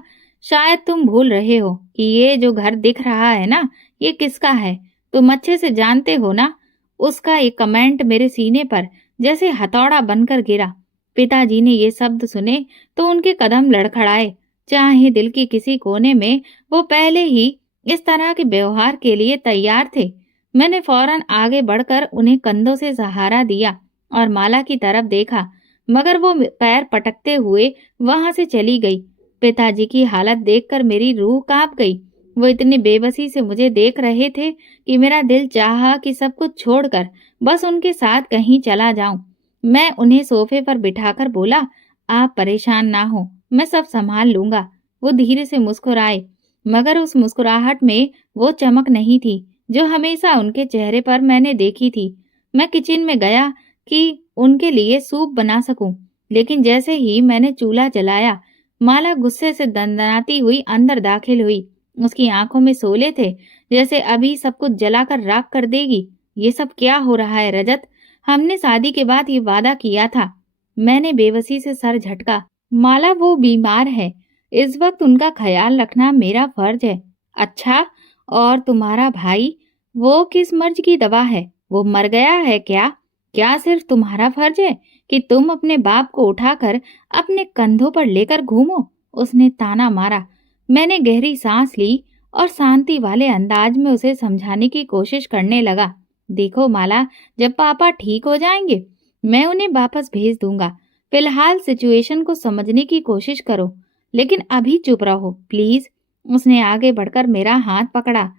शायद तुम भूल रहे हो कि ये जो घर दिख रहा है ना, ये किसका है? तुम अच्छे से जानते हो ना? उसका एक कमेंट मेरे सीने पर जैसे हथौड़ा बनकर गिरा। पिताजी ने ये शब्द सुने तो उनके कदम लड़खड़ाए। चाहे दिल के किसी कोने में वो पहले ही इस तरह के व्यवहार के लिए तैयार थे। मैंने फौरन आगे बढ़कर उन्हें कंधों से सहारा दिया और माला की तरफ देखा, मगर वो पैर पटकते हुए वहां से चली गई। पिताजी की हालत देखकर मेरी रूह कांप गई। वो इतनी बेबसी से मुझे देख रहे थे कि मेरा दिल चाहा कि सब कुछ छोड़कर बस उनके साथ कहीं चला जाऊं। मैं उन्हें सोफे पर बिठाकर बोला, आप परेशान ना हो, मैं सब संभाल लूंगा। वो धीरे से मुस्कुराए, मगर उस मुस्कुराहट में वो चमक नहीं थी जो हमेशा उनके चेहरे पर मैंने देखी थी। मैं किचन में गया कि उनके लिए सूप बना सकूं, लेकिन जैसे ही मैंने चूल्हा जलाया माला गुस्से से दंदनाती हुई अंदर दाखिल हुई। उसकी आंखों में शोले थे, जैसे अभी सब कुछ जलाकर राख कर देगी। ये सब क्या हो रहा है रजत? हमने शादी के बाद ये वादा किया था। मैंने बेबसी से सर झटका। माला, वो बीमार है। इस वक्त उनका ख्याल रखना मेरा फर्ज है। अच्छा, और तुम्हारा भाई, वो किस मर्ज की दवा है? वो मर गया है क्या? क्या सिर्फ तुम्हारा फर्ज है कि तुम अपने बाप को उठाकर अपने कंधों पर लेकर घूमो? उसने ताना मारा। मैंने गहरी सांस ली और शांति वाले अंदाज में उसे समझाने की कोशिश करने लगा। देखो माला, जब पापा ठीक हो जाएंगे, मैं उन्हें वापस भेज दूंगा। फिलहाल सिचुएशन को समझने की कोशिश करो, लेकिन अभी चुप रहो प्लीज। उसने आगे बढ़कर मेरा हाथ पकड़ा।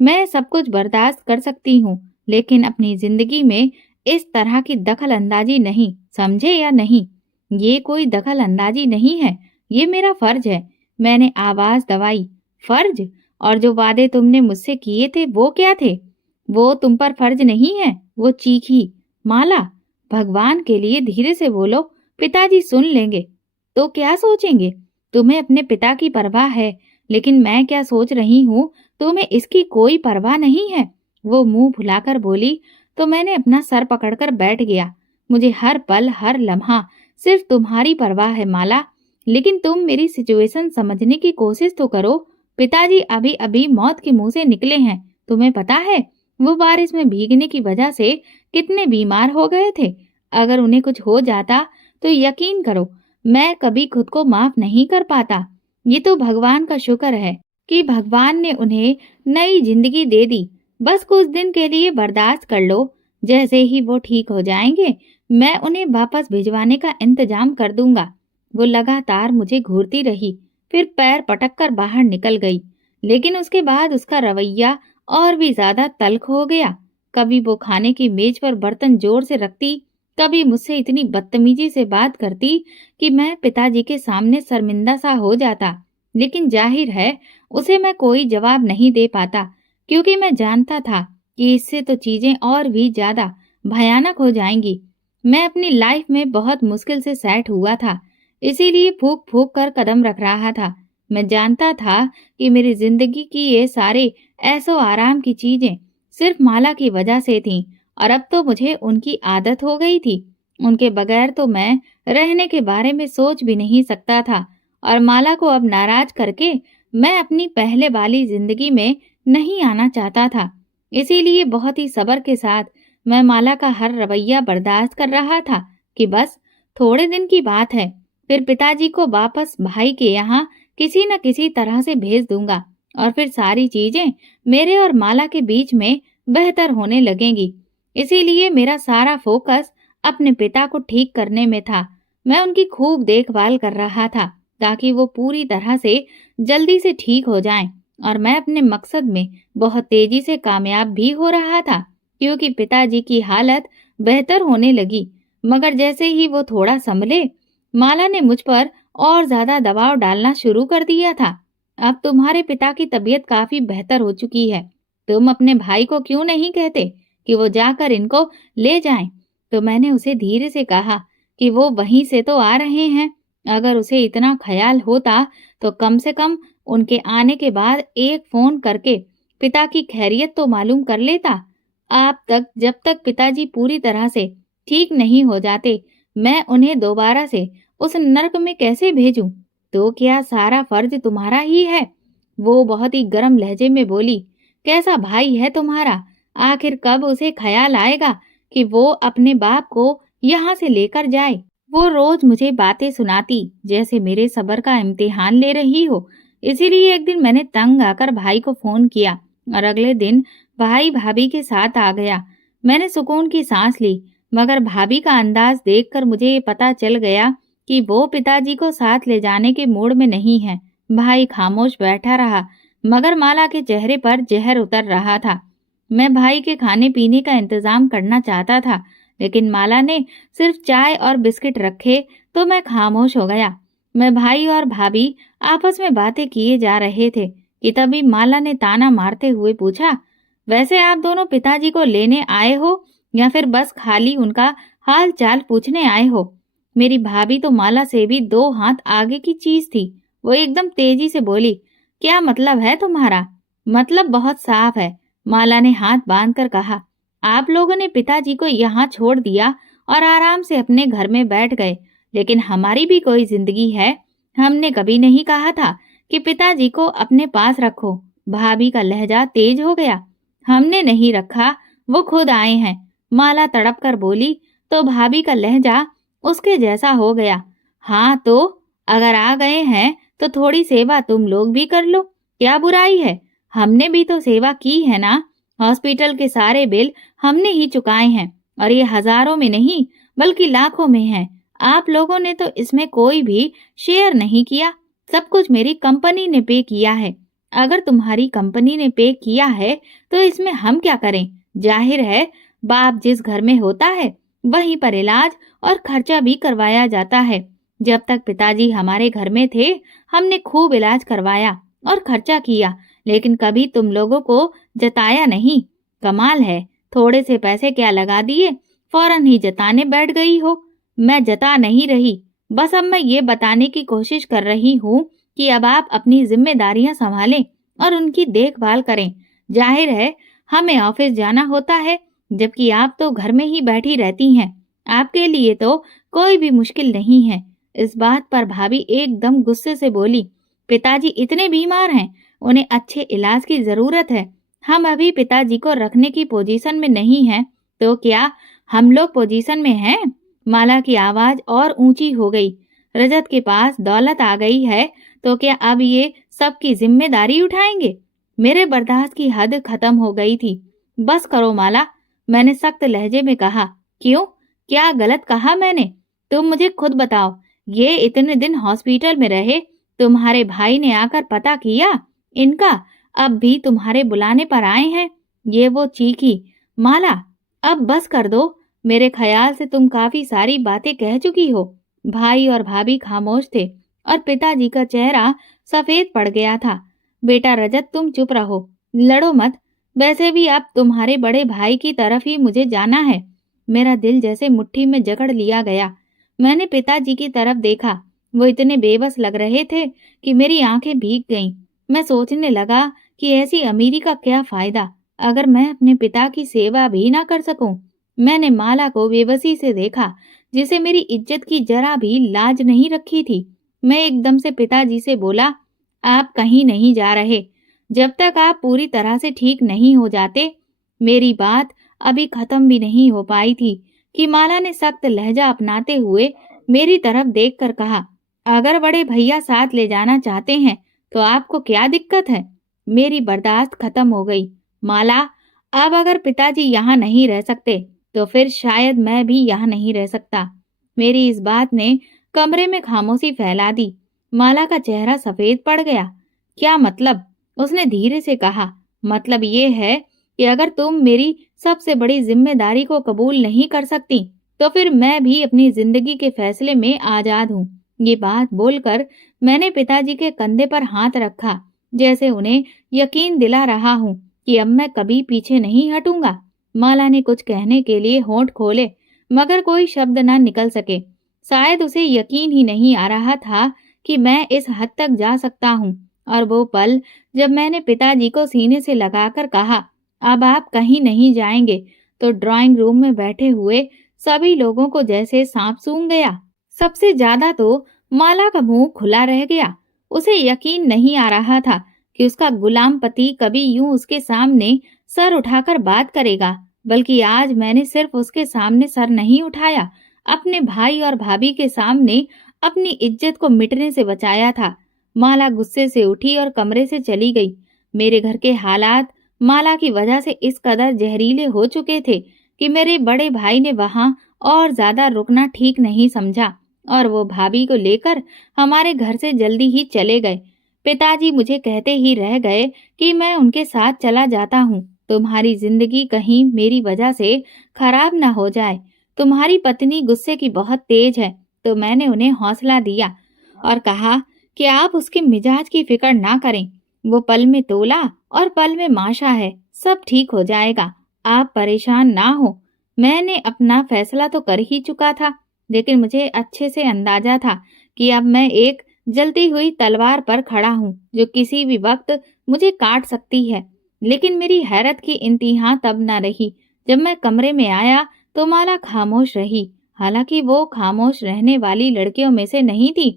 मैं सब कुछ बर्दाश्त कर सकती हूँ, लेकिन अपनी जिंदगी में इस तरह की दखल अंदाजी नहीं, समझे या नहीं? ये कोई दखल अंदाजी नहीं है, ये मेरा फर्ज है। मैंने आवाज दबाई। फर्ज? और जो वादे तुमने मुझसे किए थे वो क्या थे? वो तुम पर फर्ज नहीं है। वो चीखी। माला, भगवान के लिए धीरे से बोलो, पिताजी सुन लेंगे तो क्या सोचेंगे? तुम्हें अपने पिता की परवाह है, लेकिन मैं क्या सोच रही हूँ तुम्हें इसकी कोई परवाह नहीं है। वो मुंह फुलाकर बोली तो मैंने अपना सर पकड़कर बैठ गया। मुझे हर पल हर लम्हा सिर्फ तुम्हारी परवाह है माला, लेकिन तुम मेरी सिचुएशन समझने की कोशिश तो करो। पिताजी अभी अभी मौत के मुंह से निकले हैं। तुम्हें पता है वो बारिश में भीगने की वजह से कितने बीमार हो गए थे? अगर उन्हें कुछ हो जाता तो यकीन करो मैं कभी खुद को माफ नहीं कर पाता। ये तो भगवान का शुक्र है कि भगवान ने उन्हें नई जिंदगी दे दी। बस कुछ दिन के लिए बर्दाश्त कर लो। जैसे ही वो ठीक हो जाएंगे, मैं उन्हें वापस भिजवाने का इंतजाम कर दूंगा। वो लगातार मुझे घूरती रही, फिर पैर पटक कर बाहर निकल गई। लेकिन उसके बाद उसका रवैया और भी ज्यादा तल्ख हो गया। कभी वो खाने की मेज पर बर्तन जोर से रखती, कभी मुझसे इतनी बदतमीजी से बात करती कि मैं पिताजी के सामने शर्मिंदा सा हो जाता। लेकिन जाहिर है उसे मैं कोई जवाब नहीं दे पाता, क्योंकि मैं जानता था कि इससे तो चीजें और भी ज्यादा भयानक हो जाएंगी। मैं अपनी लाइफ में बहुत मुश्किल से सेट हुआ था, इसीलिए फूक फूक कर कदम रख रहा था। मैं जानता था कि मेरी जिंदगी की ये सारे ऐसो आराम की चीजें सिर्फ माला की वजह से थीं, और अब तो मुझे उनकी आदत हो गई थी। उनके बगैर तो मैं रहने के बारे में सोच भी नहीं सकता था, और माला को अब नाराज करके मैं अपनी पहले वाली जिंदगी में नहीं आना चाहता था। इसीलिए बहुत ही सब्र के साथ मैं माला का हर रवैया बर्दाश्त कर रहा था कि बस थोड़े दिन की बात है, फिर पिताजी को वापस भाई के यहाँ किसी न किसी तरह से भेज दूंगा, और फिर सारी चीजें मेरे और माला के बीच में बेहतर होने लगेंगी। इसीलिए मेरा सारा फोकस अपने पिता को ठीक करने में था। मैं उनकी खूब देखभाल कर रहा था ताकि वो पूरी तरह से जल्दी से ठीक हो जाएं, और मैं अपने मकसद में बहुत तेजी से कामयाब भी हो रहा था, क्योंकि पिताजी की हालत बेहतर होने लगी। मगर जैसे ही वो थोड़ा संभले, माला ने मुझ पर और ज्यादा दबाव डालना शुरू कर दिया था। अब तुम्हारे पिता की तबीयत काफी बेहतर हो चुकी है, तुम अपने भाई को क्यों नहीं कहते कि वो जाकर इनको ले जाएं? तो मैंने उसे धीरे से कहा कि वो वहीं से तो आ रहे हैं। अगर उसे इतना ख्याल होता तो कम से कम उनके आने के बाद एक फोन करके पिता की खैरियत तो मालूम कर लेता। आप तक जब तक पिताजी पूरी तरह से ठीक नहीं हो जाते, मैं उन्हें दोबारा से उस नर्क में कैसे भेजूं? तो क्या सारा फर्ज तुम्हारा ही है? वो बहुत ही गर्म लहजे में बोली। कैसा भाई है तुम्हारा? आखिर कब उसे ख्याल आएगा कि वो अपने बाप को यहाँ से लेकर जाए? वो रोज मुझे बातें सुनाती जैसे मेरे सब्र का इम्तिहान ले रही हो। इसीलिए एक दिन मैंने तंग आकर भाई को फोन किया, और अगले दिन भाई भाभी के साथ आ गया। मैंने सुकून की सांस ली, मगर भाभी का अंदाज देखकर मुझे ये पता चल गया कि वो पिताजी को साथ ले जाने के मूड में नहीं है। भाई खामोश बैठा रहा, मगर माला के चेहरे पर जहर उतर रहा था। मैं भाई के खाने पीने का इंतजाम करना चाहता था, लेकिन माला ने सिर्फ चाय और बिस्किट रखे तो मैं खामोश हो गया। मैं भाई और भाभी आपस में बातें किए जा रहे थे कि तभी माला ने ताना मारते हुए पूछा, वैसे आप दोनों पिताजी को लेने आए हो या फिर बस खाली उनका हाल चाल पूछने आए हो? मेरी भाभी तो माला से भी 2 हाथ आगे की चीज थी। वो एकदम तेजी से बोली, क्या मतलब है तुम्हारा? मतलब बहुत साफ है, माला ने हाथ बांधकर कहा। आप लोगों ने पिताजी को यहाँ छोड़ दिया और आराम से अपने घर में बैठ गए, लेकिन हमारी भी कोई जिंदगी है। हमने कभी नहीं कहा था कि पिताजी को अपने पास रखो। भाभी का लहजा तेज हो गया। हमने नहीं रखा, वो खुद आए हैं, माला तड़प कर बोली। तो भाभी का लहजा उसके जैसा हो गया। हाँ तो अगर आ गए हैं तो थोड़ी सेवा तुम लोग भी कर लो, क्या बुराई है? हमने भी तो सेवा की है ना। हॉस्पिटल के सारे बिल हमने ही चुकाए हैं, और ये हजारों में नहीं बल्कि लाखों में है। आप लोगों ने तो इसमें कोई भी शेयर नहीं किया, सब कुछ मेरी कंपनी ने पे किया है। अगर तुम्हारी कंपनी ने पे किया है तो इसमें हम क्या करें? जाहिर है बाप जिस घर में होता है वहीं पर इलाज और खर्चा भी करवाया जाता है। जब तक पिताजी हमारे घर में थे हमने खूब इलाज करवाया और खर्चा किया, लेकिन कभी तुम लोगों को जताया नहीं। कमाल है, थोड़े से पैसे क्या लगा दिए, फौरन ही जताने बैठ गई हो। मैं जता नहीं रही, बस अब मैं ये बताने की कोशिश कर रही हूँ कि अब आप अपनी जिम्मेदारियां संभालें और उनकी देखभाल करें। जाहिर है हमें ऑफिस जाना होता है, जबकि आप तो घर में ही बैठी रहती हैं। आपके लिए तो कोई भी मुश्किल नहीं है। इस बात पर भाभी एकदम गुस्से से बोली, पिताजी इतने बीमार हैं, उन्हें अच्छे इलाज की जरूरत है। हम अभी पिताजी को रखने की पोजीशन में नहीं हैं, तो क्या हम लोग पोजीशन में हैं? माला की आवाज और ऊंची हो गई। रजत के पास दौलत आ गई है, तो क्या अब ये सबकी जिम्मेदारी उठाएंगे? मेरे बर्दाश्त की हद खत्म हो गई थी। बस करो माला, मैंने सख्त लहजे में कहा। क्यों, क्या गलत कहा मैंने? तुम मुझे खुद बताओ। ये इतने दिन हॉस्पिटल में रहे, तुम्हारे भाई ने आकर पता किया इनका? अब भी तुम्हारे बुलाने पर आए हैं? ये वो चीखी। माला, अब बस कर दो, मेरे ख्याल से तुम काफी सारी बातें कह चुकी हो। भाई और भाभी खामोश थे और पिताजी का चेहरा सफेद पड़ गया था। बेटा रजत, तुम चुप रहो, लड़ो मत। वैसे भी अब तुम्हारे बड़े भाई की तरफ ही मुझे जाना है। मेरा दिल जैसे मुट्ठी में जकड़ लिया गया। मैंने पिताजी की तरफ देखा, वो इतने बेबस लग रहे थे कि मेरी आंखें भीग गईं। मैं सोचने लगा कि ऐसी अमीरी का क्या फायदा अगर मैं अपने पिता की सेवा भी ना कर सकूं। मैंने माला को बेबसी से देखा, जिसे मेरी इज्जत की जरा भी लाज नहीं रखी थी। मैं एकदम से पिताजी से बोला, आप कहीं नहीं जा रहे जब तक आप पूरी तरह से ठीक नहीं हो जाते। मेरी बात अभी खत्म भी नहीं हो पाई थी कि माला ने सख्त लहजा अपनाते हुए मेरी तरफ देखकर कहा, अगर बड़े भैया साथ ले जाना चाहते हैं तो आपको क्या दिक्कत है? मेरी बर्दाश्त खत्म हो गई। माला, अब अगर पिताजी यहाँ नहीं रह सकते तो फिर शायद मैं भी यहाँ नहीं रह सकता। मेरी इस बात ने कमरे में खामोशी फैला दी। माला का चेहरा सफेद पड़ गया। क्या मतलब? उसने धीरे से कहा, मतलब ये है कि अगर तुम मेरी सबसे बड़ी जिम्मेदारी को कबूल नहीं कर सकती तो फिर मैं भी अपनी जिंदगी के फैसले में आजाद हूँ। ये बात बोलकर मैंने पिताजी के कंधे पर हाथ रखा, जैसे उन्हें यकीन दिला रहा हूँ कि अब मैं कभी पीछे नहीं हटूंगा। माला ने कुछ कहने के लिए होंठ खोले, मगर कोई शब्द ना निकल सके। शायद उसे यकीन ही नहीं आ रहा था कि मैं इस हद तक जा सकता हूँ। और वो पल जब मैंने पिताजी को सीने से लगाकर कहा, अब आप कहीं नहीं जाएंगे, तो ड्राइंग रूम में बैठे हुए सभी लोगों को जैसे सांप सूंघ गया। सबसे ज्यादा तो माला का मुंह खुला रह गया। उसे यकीन नहीं आ रहा था कि उसका गुलाम पति कभी यूं उसके सामने सर उठाकर बात करेगा, बल्कि आज मैंने सिर्फ उसके सामने सर नहीं उठाया, अपने भाई और भाभी के सामने अपनी इज्जत को मिटने से बचाया था। माला गुस्से से उठी और कमरे से चली गई। मेरे घर के हालात माला की वजह से इस कदर जहरीले हो चुके थे कि मेरे बड़े भाई ने वहां और ज्यादा रुकना ठीक नहीं समझा और वो भाभी को लेकर हमारे घर से जल्दी ही चले गए। पिताजी मुझे कहते ही रह गए कि मैं उनके साथ चला जाता हूँ, तुम्हारी जिंदगी कहीं मेरी वजह से खराब ना हो जाए। तुम्हारी पत्नी गुस्से की बहुत तेज है, तो मैंने उन्हें हौसला दिया और कहा कि आप उसके मिजाज की फिक्र ना करें। वो पल में तोला और पल में माशा है, सब ठीक हो जाएगा, आप परेशान ना हो। मैंने अपना फैसला तो कर ही चुका था। लेकिन मुझे अच्छे से अंदाजा था कि अब मैं एक जलती हुई तलवार पर खड़ा हूँ जो किसी भी वक्त मुझे काट सकती है। लेकिन मेरी हैरत की इंतहा तब न रही जब मैं कमरे में आया तो माला खामोश रही। हालांकि वो खामोश रहने वाली लड़कियों में से नहीं थी।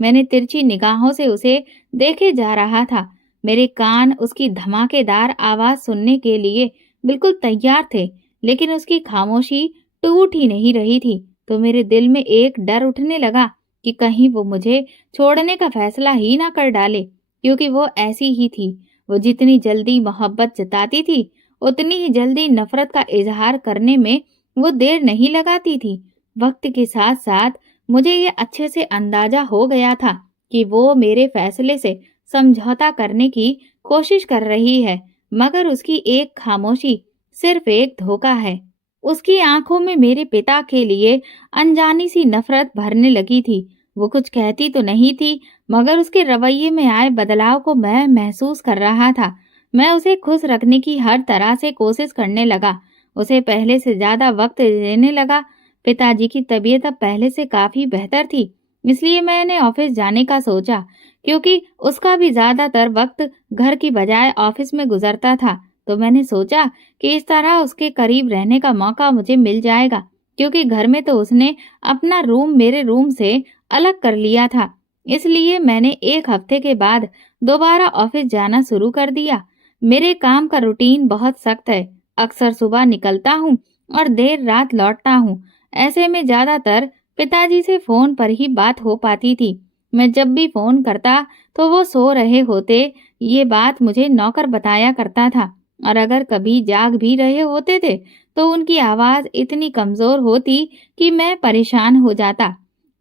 मैंने तिरछी निगाहों से उसे देखे जा रहा था। मेरे कान उसकी धमाकेदार आवाज सुनने के लिए बिल्कुल तैयार थे, लेकिन उसकी खामोशी टूट ही नहीं रही थी। तो मेरे दिल में एक डर उठने लगा कि कहीं वो मुझे छोड़ने का फैसला ही ना कर डाले, क्योंकि वो ऐसी ही थी। वो जितनी जल्दी मोहब्बत जताती थी, उतनी ही जल्दी नफरत का इजहार करने में वो देर नहीं लगाती थी। वक्त के साथ साथ मुझे ये अच्छे से अंदाजा हो गया था कि वो मेरे फैसले से समझौता करने की कोशिश कर रही है, मगर उसकी एक खामोशी सिर्फ एक धोखा है। उसकी आंखों में मेरे पिता के लिए अनजानी सी नफरत भरने लगी थी। वो कुछ कहती तो नहीं थी, मगर उसके रवैये में आए बदलाव को मैं महसूस कर रहा था। मैं उसे खुश रखने की हर तरह से कोशिश करने लगा, उसे पहले से ज्यादा वक्त देने लगा। पिताजी की तबीयत अब पहले से काफी बेहतर थी, इसलिए मैंने ऑफिस जाने का सोचा, क्योंकि उसका भी ज्यादातर वक्त घर की बजाय ऑफिस में गुजरता था। तो मैंने सोचा कि इस तरह उसके करीब रहने का मौका मुझे मिल जाएगा, क्योंकि घर में तो उसने अपना रूम मेरे रूम से अलग कर लिया था। इसलिए मैंने एक हफ्ते के बाद दोबारा ऑफिस जाना शुरू कर दिया। मेरे काम का रूटीन बहुत सख्त है। अक्सर सुबह निकलता हूँ और देर रात लौटता हूँ। ऐसे में ज्यादातर पिताजी से फोन पर ही बात हो पाती थी। मैं जब भी फोन करता तो वो सो रहे होते, ये बात मुझे नौकर बताया करता था। और अगर कभी जाग भी रहे होते थे तो उनकी आवाज इतनी कमजोर होती कि मैं परेशान हो जाता।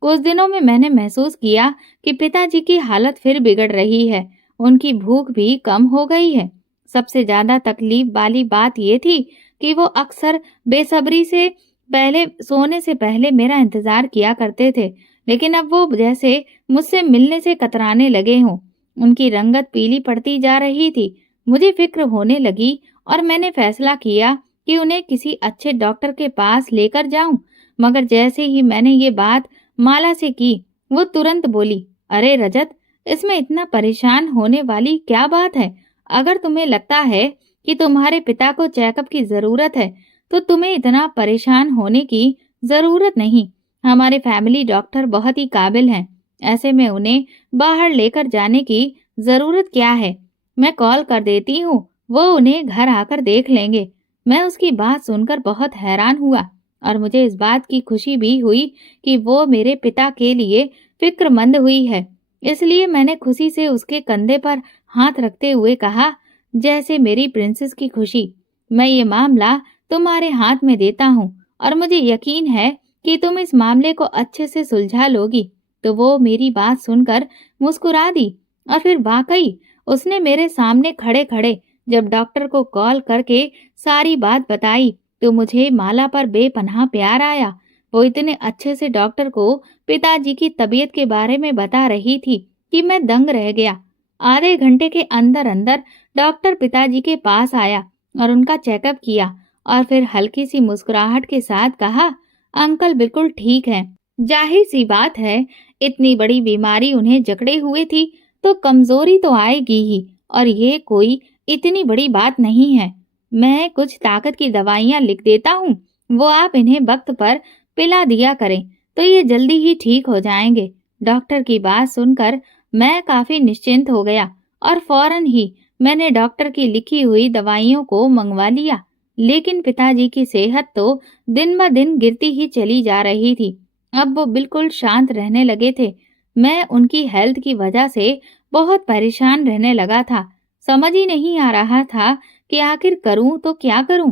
कुछ दिनों में मैंने महसूस किया कि पिताजी की हालत फिर बिगड़ रही है। उनकी भूख भी कम हो गई है। सबसे ज्यादा तकलीफ वाली बात ये थी कि वो अक्सर बेसब्री से पहले सोने से पहले मेरा इंतजार किया करते थे, लेकिन अब वो जैसे मुझसे मिलने से कतराने लगे हों। उनकी रंगत पीली पड़ती जा रही थी। मुझे फिक्र होने लगी और मैंने फैसला किया कि उन्हें किसी अच्छे डॉक्टर के पास लेकर जाऊं। मगर जैसे ही मैंने ये बात माला से की, वो तुरंत बोली, अरे रजत, इसमें इतना परेशान होने वाली क्या बात है? अगर तुम्हें लगता है कि तुम्हारे पिता को चेकअप की जरूरत है, तो तुम्हें इतना परेशान होने की जरूरत नहीं। हमारे फैमिली डॉक्टर बहुत ही काबिल हैं। ऐसे में उन्हें बाहर लेकर जाने की जरूरत क्या है? मैं कॉल कर देती हूँ, वो उन्हें घर आकर देख लेंगे। मैं उसकी बात सुनकर बहुत हैरान हुआ और मुझे इस बात की खुशी भी हुई कि वो मेरे पिता के लिए फिक्रमंद हुई है। इसलिए मैंने खुशी से उसके कंधे पर हाथ रखते हुए कहा, जैसे मेरी प्रिंसेस की खुशी, मैं ये मामला तुम्हारे हाथ में देता हूँ और मुझे यकीन है कि तुम इस मामले को अच्छे से सुलझा लोगी। तो वो मेरी बात सुनकर मुस्कुरा दी और फिर वाकई उसने मेरे सामने खड़े खड़े जब डॉक्टर को कॉल करके सारी बात बताई तो मुझे माला पर बेपनाह प्यार आया। वो इतने अच्छे से डॉक्टर को पिताजी की तबीयत के बारे में बता रही थी कि मैं दंग रह गया। आधे घंटे के अंदर अंदर डॉक्टर पिताजी के पास आया और उनका चेकअप किया और फिर हल्की सी मुस्कुराहट के साथ कहा, अंकल बिल्कुल ठीक है। जाहिर सी बात है, इतनी बड़ी बीमारी उन्हें जकड़े हुए थी तो कमजोरी तो आएगी ही, और ये कोई इतनी बड़ी बात नहीं है। मैं कुछ ताकत की दवाइयाँ लिख देता हूँ, वो आप इन्हें वक्त पर पिला दिया करें तो ये जल्दी ही ठीक हो जाएंगे। डॉक्टर की बात सुनकर मैं काफी निश्चिंत हो गया और फौरन ही मैंने डॉक्टर की लिखी हुई दवाइयों को मंगवा लिया। लेकिन पिताजी की सेहत तो दिन ब दिन गिरती ही चली जा रही थी। अब वो बिल्कुल शांत रहने लगे थे। मैं उनकी हेल्थ की वजह से बहुत परेशान रहने लगा था। समझ ही नहीं आ रहा था कि आखिर करूं तो क्या करूं।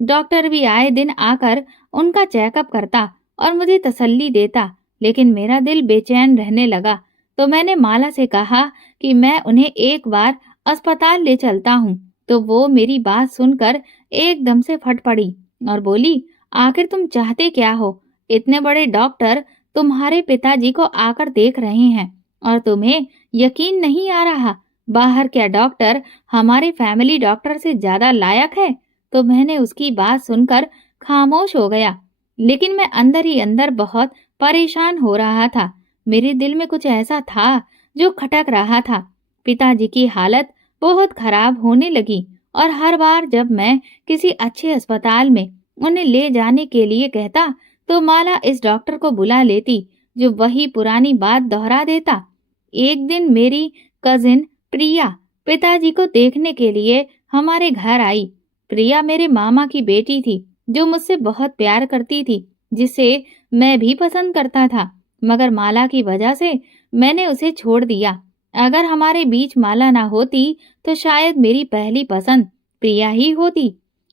डॉक्टर भी आए दिन आकर उनका चेकअप करता और मुझे तसल्ली देता, लेकिन मेरा दिल बेचैन रहने लगा। तो मैंने माला से कहा कि मैं उन्हें एक बार अस्पताल ले चलता हूँ। तो वो मेरी बात सुनकर एकदम से फट पड़ी और बोली, आखिर तुम चाहते क्या हो? इतने बड़े डॉक्टर तुम्हारे पिताजी को आकर देख रहे हैं और तुम्हें यकीन नहीं आ रहा? बाहर क्या डॉक्टर हमारे फैमिली डॉक्टर से ज्यादा लायक है? तो मैंने उसकी बात सुनकर खामोश हो गया। लेकिन मैं अंदर ही अंदर बहुत परेशान हो रहा था। मेरे दिल में कुछ ऐसा था जो खटक रहा था। पिताजी की हालत बहुत खराब होने लगी और हर बार जब मैं किसी अच्छे अस्पताल में उन्हें ले जाने के लिए कहता तो माला इस डॉक्टर को बुला लेती जो वही पुरानी बात दोहरा देता। एक दिन मेरी कजिन प्रिया पिताजी को देखने के लिए हमारे घर आई। प्रिया मेरे मामा की बेटी थी जो मुझसे बहुत प्यार करती थी, जिसे मैं भी पसंद करता था। मगर माला की वजह से मैंने उसे छोड़ दिया। अगर हमारे बीच माला ना होती तो शायद मेरी पहली पसंद प्रिया ही होती।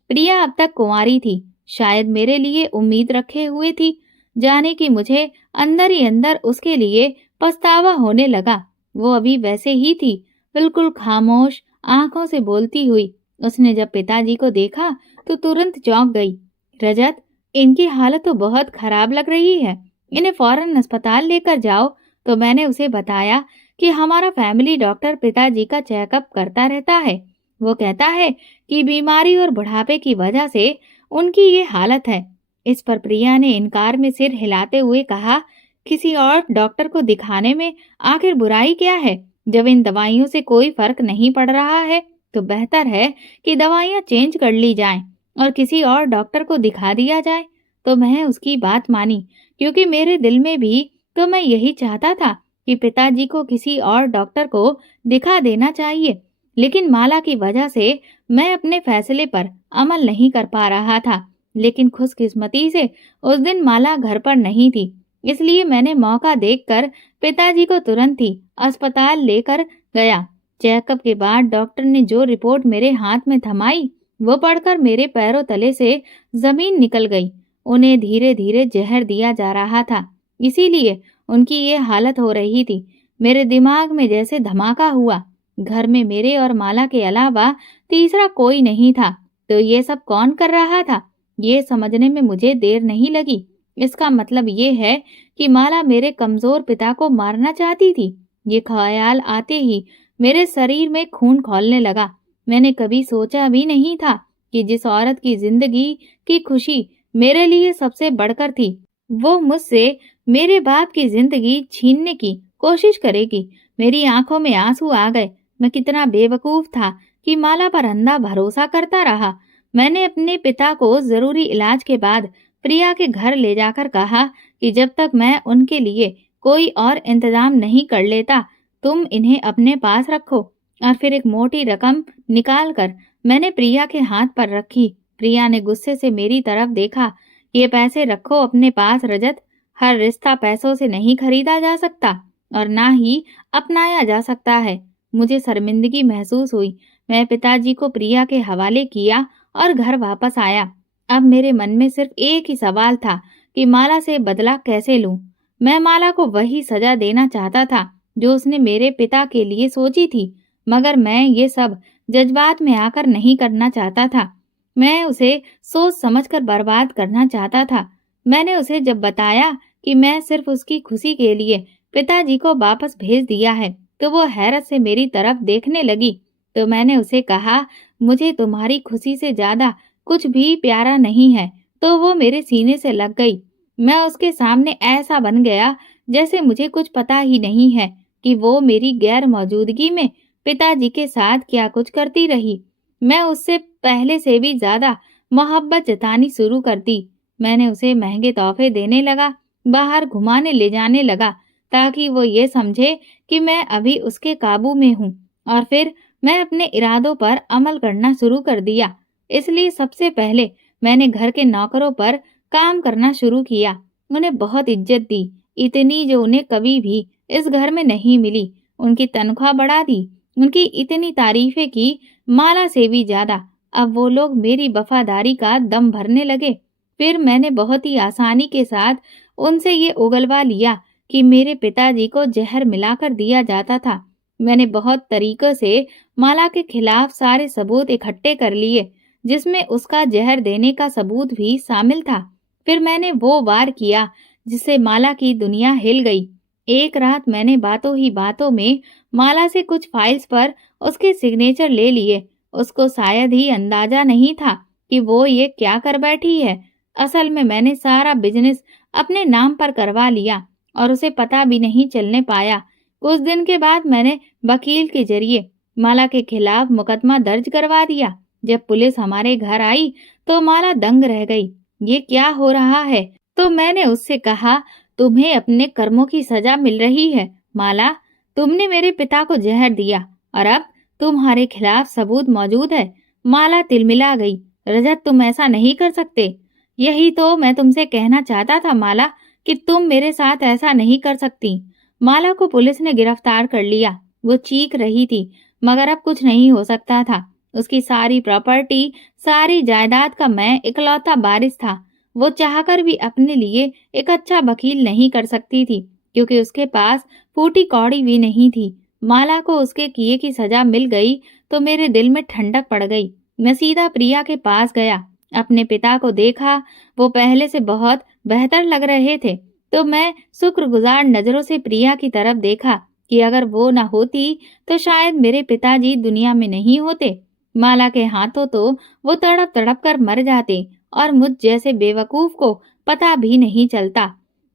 प्रिया अब तक कुंवारी थी, शायद मेरे लिए उम्मीद रखे हुए थी। जाने कि मुझे अंदर ही अंदर उसके लिए पछतावा होने लगा। वो अभी वैसे ही थी, बिल्कुल खामोश आंखों से बोलती हुई। उसने जब पिताजी को देखा तो तुरंत चौंक गई। रजत, इनकी हालत तो बहुत खराब लग रही है, इन्हें फौरन अस्पताल लेकर जाओ। तो मैंने उसे बताया कि हमारा फैमिली डॉक्टर पिताजी का चेकअप करता रहता है। वो कहता है कि बीमारी और बुढ़ापे की वजह से उनकी ये हालत है। इस पर प्रिया ने इनकार में सिर हिलाते हुए कहा, किसी और डॉक्टर को दिखाने में आखिर बुराई क्या है? जब इन दवाइयों से कोई फर्क नहीं पड़ रहा है तो बेहतर है कि दवाइयाँ चेंज कर ली जाएं और किसी और डॉक्टर को दिखा दिया जाए। तो मैं उसकी बात मानी, क्योंकि मेरे दिल में भी तो मैं यही चाहता था कि पिताजी को किसी और डॉक्टर को दिखा देना चाहिए। लेकिन माला की वजह से मैं अपने फैसले पर अमल नहीं कर पा रहा था। लेकिन खुशकिस्मती से उस दिन माला घर पर नहीं थी, इसलिए मैंने मौका देखकर पिताजी को तुरंत ही अस्पताल लेकर गया। चेकअप के बाद डॉक्टर ने जो रिपोर्ट मेरे हाथ में थमाई वो पढ़कर मेरे पैरों तले से जमीन निकल गई। उन्हें धीरे धीरे जहर दिया जा रहा था, इसीलिए उनकी ये हालत हो रही थी। मेरे दिमाग में जैसे धमाका हुआ। घर में मेरे और माला के अलावा तीसरा कोई नहीं था, तो ये सब कौन कर रहा था? ये समझने में मुझे देर नहीं लगी। इसका मतलब ये है कि माला मेरे कमजोर पिता को मारना चाहती थी। ये ख्याल आते ही मेरे शरीर में खून खौलने लगा। मैंने कभी सोचा भी नहीं था कि जिस औरत की जिंदगी की खुशी मेरे लिए सबसे बढ़कर थी, वो मुझसे मेरे बाप की जिंदगी छीनने की कोशिश करेगी। मेरी आंखों में आंसू आ गए। मैं कितना बेवकूफ था कि माला पर अंधा भरोसा करता रहा। मैंने अपने पिता को जरूरी इलाज के बाद प्रिया के घर ले जाकर कहा कि जब तक मैं उनके लिए कोई और इंतजाम नहीं कर लेता, तुम इन्हें अपने पास रखो। और फिर एक मोटी रकम निकालकर मैंने प्रिया के हाथ पर रखी। प्रिया ने गुस्से से मेरी तरफ देखा। ये पैसे रखो अपने पास रजत। हर रिश्ता पैसों से नहीं खरीदा जा सकता और ना ही अपनाया जा सकता है। मुझे शर्मिंदगी महसूस हुई। मैं पिताजी को प्रिया के हवाले किया और घर वापस आया। अब मेरे मन में सिर्फ एक ही सवाल था कि माला से बदला कैसे लूं। मैं माला को वही सजा देना चाहता था जो उसने मेरे पिता के लिए सोची थी, मगर मैं ये सब जज्बात में आकर नहीं करना चाहता था। मैं उसे सोच समझकर बर्बाद करना चाहता था। मैंने उसे जब बताया कि मैं सिर्फ उसकी खुशी के लिए पिताजी को वापस भेज दिया है, तो वो हैरत से मेरी तरफ देखने लगी। तो मैंने उसे कहा, मुझे तुम्हारी खुशी से ज्यादा कुछ भी प्यारा नहीं है। तो वो मेरे सीने से लग गई। मैं उसके सामने ऐसा बन गया जैसे मुझे कुछ पता ही नहीं है कि वो मेरी गैर मौजूदगी में पिताजी के साथ क्या कुछ करती रही। मैं उससे पहले से भी ज्यादा मोहब्बत जतानी शुरू कर दी। मैंने उसे महंगे तोहफे देने लगा, बाहर घुमाने ले जाने लगा, ताकि वो ये समझे कि मैं अभी उसके काबू में हूँ। और फिर मैं अपने इरादों पर अमल करना शुरू कर दिया। इसलिए सबसे पहले मैंने घर के नौकरों पर काम करना शुरू किया। उन्हें बहुत इज्जत दी, इतनी जो उन्हें कभी भी इस घर में नहीं मिली। उनकी तनख्वाह बढ़ा दी, उनकी इतनी तारीफें की, माला से भी ज्यादा। अब वो लोग मेरी वफादारी का दम भरने लगे। फिर मैंने बहुत ही आसानी के साथ उनसे ये उगलवा लिया कि मेरे पिताजी को जहर मिलाकर दिया जाता था। मैंने बहुत तरीकों से माला के खिलाफ सारे सबूत इकट्ठे कर लिए, जिसमें उसका जहर देने का सबूत भी शामिल था। फिर मैंने वो वार किया जिससे माला की दुनिया हिल गई। एक रात मैंने बातों ही बातों में माला से कुछ फाइल्स पर उसके सिग्नेचर ले लिए। उसको शायद ही अंदाजा नहीं था कि वो ये क्या कर बैठी है। असल में मैंने सारा बिजनेस अपने नाम पर करवा लिया और उसे पता भी नहीं चलने पाया। कुछ दिन के बाद मैंने वकील के जरिए माला के खिलाफ मुकदमा दर्ज करवा दिया। जब पुलिस हमारे घर आई तो माला दंग रह गई। ये क्या हो रहा है? तो मैंने उससे कहा, तुम्हें अपने कर्मों की सजा मिल रही है माला। तुमने मेरे पिता को जहर दिया और अब तुम्हारे खिलाफ सबूत मौजूद है। माला तिलमिला गई। रजत, तुम ऐसा नहीं कर सकते। यही तो मैं तुमसे कहना चाहता था माला, कि तुम मेरे साथ ऐसा नहीं कर सकती। माला को पुलिस ने गिरफ्तार कर लिया। वो चीख रही थी, मगर अब कुछ नहीं हो सकता था। उसकी सारी प्रॉपर्टी, सारी जायदाद का मैं इकलौता वारिस था। वो चाहकर भी अपने लिए एक अच्छा वकील नहीं कर सकती थी, क्योंकि उसके पास फूटी कौड़ी भी नहीं थी। माला को उसके किए की सजा मिल गई तो मेरे दिल में ठंडक पड़ गई। मैं सीधा प्रिया के पास गया। अपने पिता को देखा, वो पहले से बहुत बेहतर लग रहे थे। तो मैं शुक्रगुजार नजरों से प्रिया की तरफ देखा कि अगर वो न होती तो शायद मेरे पिताजी दुनिया में नहीं होते। माला के हाथों तो वो तड़प तड़प कर मर जाते और मुझ जैसे बेवकूफ को पता भी नहीं चलता।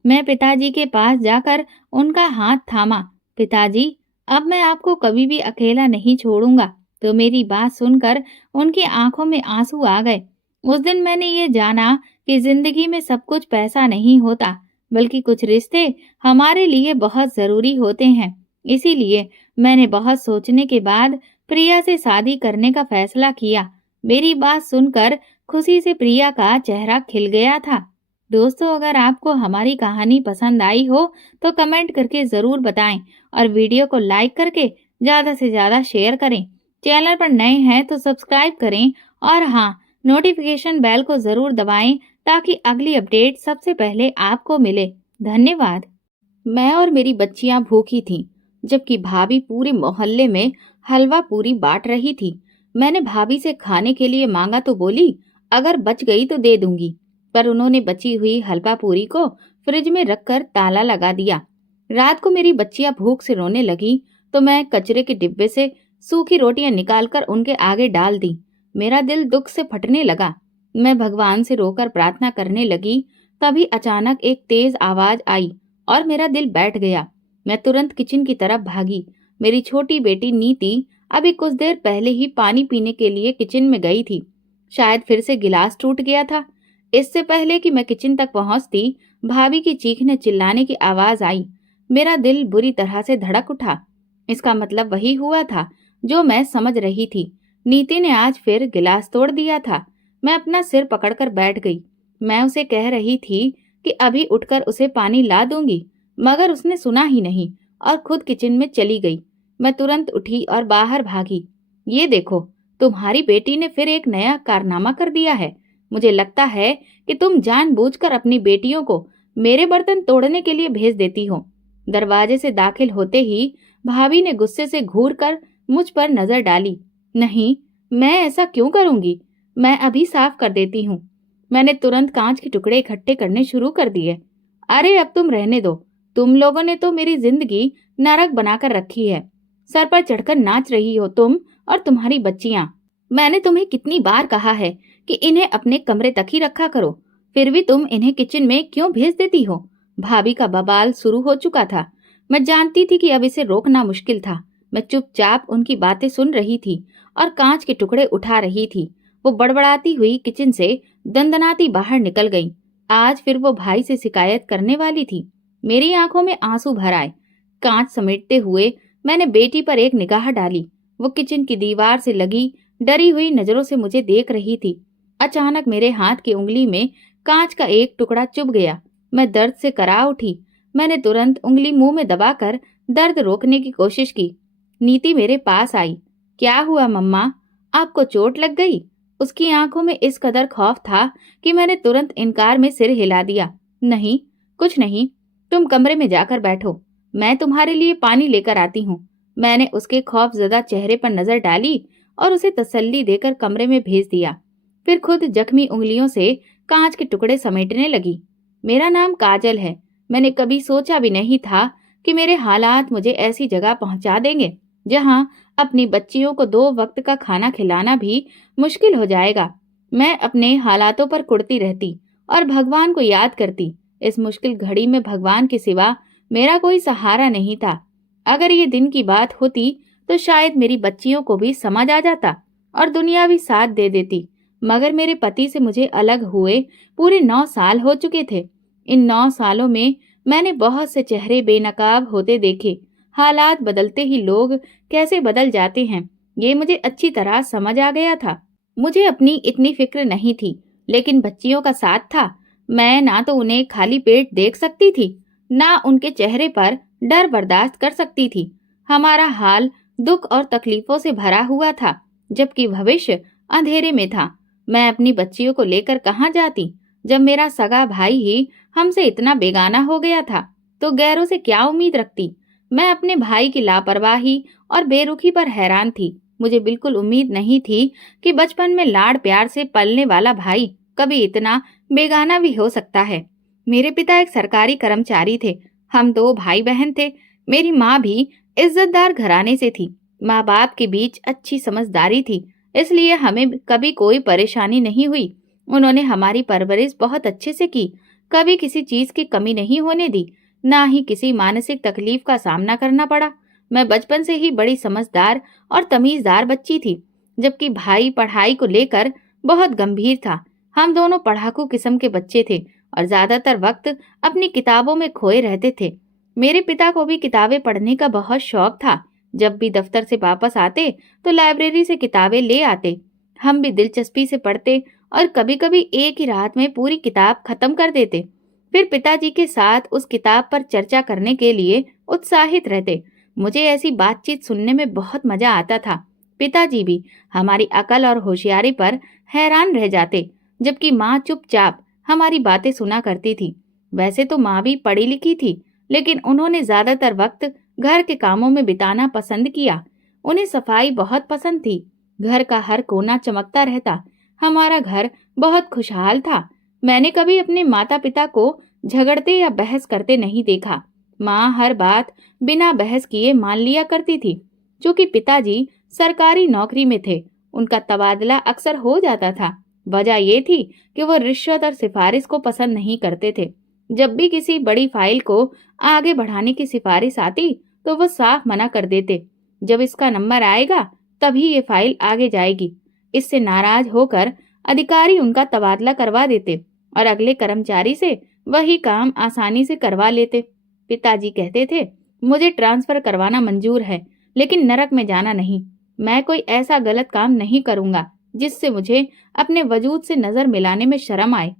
मैं पिताजी के पास जाकर उनका हाथ थामा। पिताजी, अब मैं आपको कभी भी अकेला नहीं छोड़ूंगा। तो मेरी बात सुनकर उनकी आंखों में आंसू आ गए। उस दिन मैंने ये जाना कि जिंदगी में सब कुछ पैसा नहीं होता, बल्कि कुछ रिश्ते हमारे लिए बहुत जरूरी होते हैं। इसीलिए मैंने बहुत सोचने के बाद प्रिया से शादी करने का फैसला किया। मेरी बात सुनकर खुशी से प्रिया का चेहरा खिल गया था। दोस्तों, अगर आपको हमारी कहानी पसंद आई हो तो कमेंट करके जरूर बताएं और वीडियो को लाइक करके ज्यादा से ज्यादा शेयर करें। चैनल पर नए हैं तो सब्सक्राइब करें और हाँ, नोटिफिकेशन बेल को जरूर दबाएं ताकि अगली अपडेट सबसे पहले आपको मिले। धन्यवाद। मैं और मेरी बच्चियां भूखी थीं, जबकि भाभी पूरे मोहल्ले में हलवा पूरी बांट रही थी। मैंने भाभी से खाने के लिए मांगा तो बोली, अगर बच गई तो दे दूंगी, पर उन्होंने बची हुई हलवा पूरी को फ्रिज में रखकर ताला लगा दिया। रात को मेरी बच्चियां भूख से रोने लगी तो मैं कचरे के डिब्बे से सूखी रोटियां निकालकर उनके आगे डाल दी। मेरा दिल दुख से फटने लगा। मैं भगवान से रोकर प्रार्थना करने लगी। तभी अचानक एक तेज आवाज आई और मेरा दिल बैठ गया। मैं तुरंत किचन की तरफ भागी। मेरी छोटी बेटी नीति अभी कुछ देर पहले ही पानी पीने के लिए किचन में गई थी। शायद फिर से गिलास टूट गया था। इससे पहले कि मैं किचन तक पहुंचती, भाभी की चीखने चिल्लाने की आवाज आई। मेरा दिल बुरी तरह से धड़क उठा। इसका मतलब वही हुआ था जो मैं समझ रही थी। नीति ने आज फिर गिलास तोड़ दिया था। मैं अपना सिर पकड़कर बैठ गई। मैं उसे कह रही थी कि अभी उठकर उसे पानी ला दूंगी, मगर उसने सुना ही नहीं और खुद किचन में चली गई। मैं तुरंत उठी और बाहर भागी। ये देखो, तुम्हारी बेटी ने फिर एक नया कारनामा कर दिया है। मुझे लगता है कि तुम जानबूझकर अपनी बेटियों को मेरे बर्तन तोड़ने के लिए भेज देती हो। दरवाजे से दाखिल होते ही भाभी ने गुस्से से घूरकर मुझ पर नजर डाली। नहीं, मैं ऐसा क्यों करूंगी? मैं अभी साफ कर देती हूँ। मैंने तुरंत कांच के टुकड़े इकट्ठे करने शुरू कर दिए। अरे अब तुम रहने दो। तुम लोगों ने तो मेरी जिंदगी नरक बनाकर रखी है। सर पर चढ़कर नाच रही हो तुम और तुम्हारी बच्चियां। मैंने तुम्हें कितनी बार कहा है कि इन्हें अपने कमरे तक ही रखा करो, फिर भी तुम इन्हें किचन में क्यों भेज देती हो? भाभी का बवाल शुरू हो चुका था। मैं जानती थी कि अब इसे रोकना मुश्किल था। मैं चुपचाप उनकी बातें सुन रही थी और कांच के टुकड़े उठा रही थी। वो बड़बड़ाती हुई किचन से दंदनाती बाहर निकल गई। आज फिर वो भाई से शिकायत करने वाली थी। मेरी आंखों में आंसू भर आए। कांच समेटते हुए मैंने बेटी पर एक निगाह डाली। वो किचन की दीवार से लगी डरी हुई नजरों से मुझे देख रही थी। अचानक मेरे हाथ की उंगली में कांच का एक टुकड़ा चुभ गया। मैं दर्द से करा उठी। मैंने तुरंत उंगली मुंह में दबाकर दर्द रोकने की कोशिश की। नीति मेरे पास आई। क्या हुआ मम्मा? आपको चोट लग गई? उसकी आंखों में इस कदर खौफ था कि मैंने तुरंत इनकार में सिर हिला दिया। नहीं, कुछ नहीं। तुम कमरे में जाकर बैठो, मैं तुम्हारे लिए पानी लेकर आती हूँ। मैंने उसके खौफजदा चेहरे पर नजर डाली और उसे तसल्ली देकर कमरे में भेज दिया। फिर खुद जख्मी उंगलियों से कांच के टुकड़े समेटने लगी। मेरा नाम काजल है। मैंने कभी सोचा भी नहीं था कि मेरे हालात मुझे ऐसी जगह पहुंचा देंगे जहां अपनी बच्चियों को 2 वक्त का खाना खिलाना भी मुश्किल हो जाएगा। मैं अपने हालातों पर कुढ़ती रहती और भगवान को याद करती। इस मुश्किल घड़ी में भगवान के सिवा मेरा कोई सहारा नहीं था। अगर ये दिन की बात होती तो शायद मेरी बच्चियों को भी समझ आ जाता और दुनिया भी साथ दे देती। मगर मेरे पति से मुझे अलग हुए पूरे 9 साल हो चुके थे। इन 9 सालों में मैंने बहुत से चेहरे बेनकाब होते देखे। हालात बदलते ही लोग कैसे बदल जाते हैं, ये मुझे अच्छी तरह समझ आ गया था। मुझे अपनी इतनी फिक्र नहीं थी, लेकिन बच्चियों का साथ था। मैं ना तो उन्हें खाली पेट देख सकती थी, ना उनके चेहरे पर डर बर्दाश्त कर सकती थी। हमारा हाल दुख और तकलीफों से भरा हुआ था, जबकि भविष्य अंधेरे में था। मैं अपनी बच्चियों को लेकर कहाँ जाती, जब मेरा सगा भाई ही हमसे इतना बेगाना हो गया था, तो गैरों से क्या उम्मीद रखती। मैं अपने भाई की लापरवाही और बेरुखी पर हैरान थी। मुझे बिल्कुल उम्मीद नहीं थी कि बचपन में लाड़ प्यार से पलने वाला भाई कभी इतना बेगाना भी हो सकता है। मेरे पिता एक सरकारी कर्मचारी थे। हम 2 भाई बहन थे। मेरी माँ भी इज्जतदार घराने से थी। माँ बाप के बीच अच्छी समझदारी थी, इसलिए हमें कभी कोई परेशानी नहीं हुई। उन्होंने हमारी परवरिश बहुत अच्छे से की, कभी किसी चीज की कमी नहीं होने दी, ना ही किसी मानसिक तकलीफ का सामना करना पड़ा। मैं बचपन से ही बड़ी समझदार और तमीजदार बच्ची थी, जबकि भाई पढ़ाई को लेकर बहुत गंभीर था। हम दोनों पढ़ाकू किस्म के बच्चे थे और ज्यादातर वक्त अपनी किताबों में खोए रहते थे। मेरे पिता को भी किताबें पढ़ने का बहुत शौक था। जब भी दफ्तर से वापस आते तो लाइब्रेरी से किताबें ले आते। हम भी दिलचस्पी से पढ़ते और कभी-कभी एक ही रात में पूरी किताब खत्म कर देते। फिर पिताजी के साथ उस किताब पर चर्चा करने के लिए उत्साहित रहते। मुझे ऐसी बातचीत सुनने में बहुत मजा आता था। पिताजी भी हमारी अकल और होशियारी पर हैरान रह जाते, जबकि माँ चुपचाप हमारी बातें सुना करती थी। वैसे तो माँ भी पढ़ी लिखी थी, लेकिन उन्होंने ज्यादातर वक्त घर के कामों में बिताना पसंद किया। उन्हें सफाई बहुत पसंद थी। घर का हर कोना चमकता रहता। हमारा घर बहुत खुशहाल था। मैंने कभी अपने माता पिता को झगड़ते या बहस करते नहीं देखा। माँ हर बात बिना बहस किए मान लिया करती थी। क्योंकि पिताजी सरकारी नौकरी में थे, उनका तबादला अक्सर हो जाता था। वजह ये थी कि वो रिश्वत और सिफारिश को पसंद नहीं करते थे। जब भी किसी बड़ी फाइल को आगे बढ़ाने की सिफारिश आती तो वो साफ मना कर देते, जब इसका नंबर आएगा तभी ये फाइल आगे जाएगी। इससे नाराज होकर अधिकारी उनका तबादला करवा देते और अगले कर्मचारी से वही काम आसानी से करवा लेते। पिताजी कहते थे, मुझे ट्रांसफर करवाना मंजूर है, लेकिन नरक में जाना नहीं। मैं कोई ऐसा गलत काम नहीं करूंगा जिससे मुझे अपने वजूद से नजर मिलाने में शर्म आए।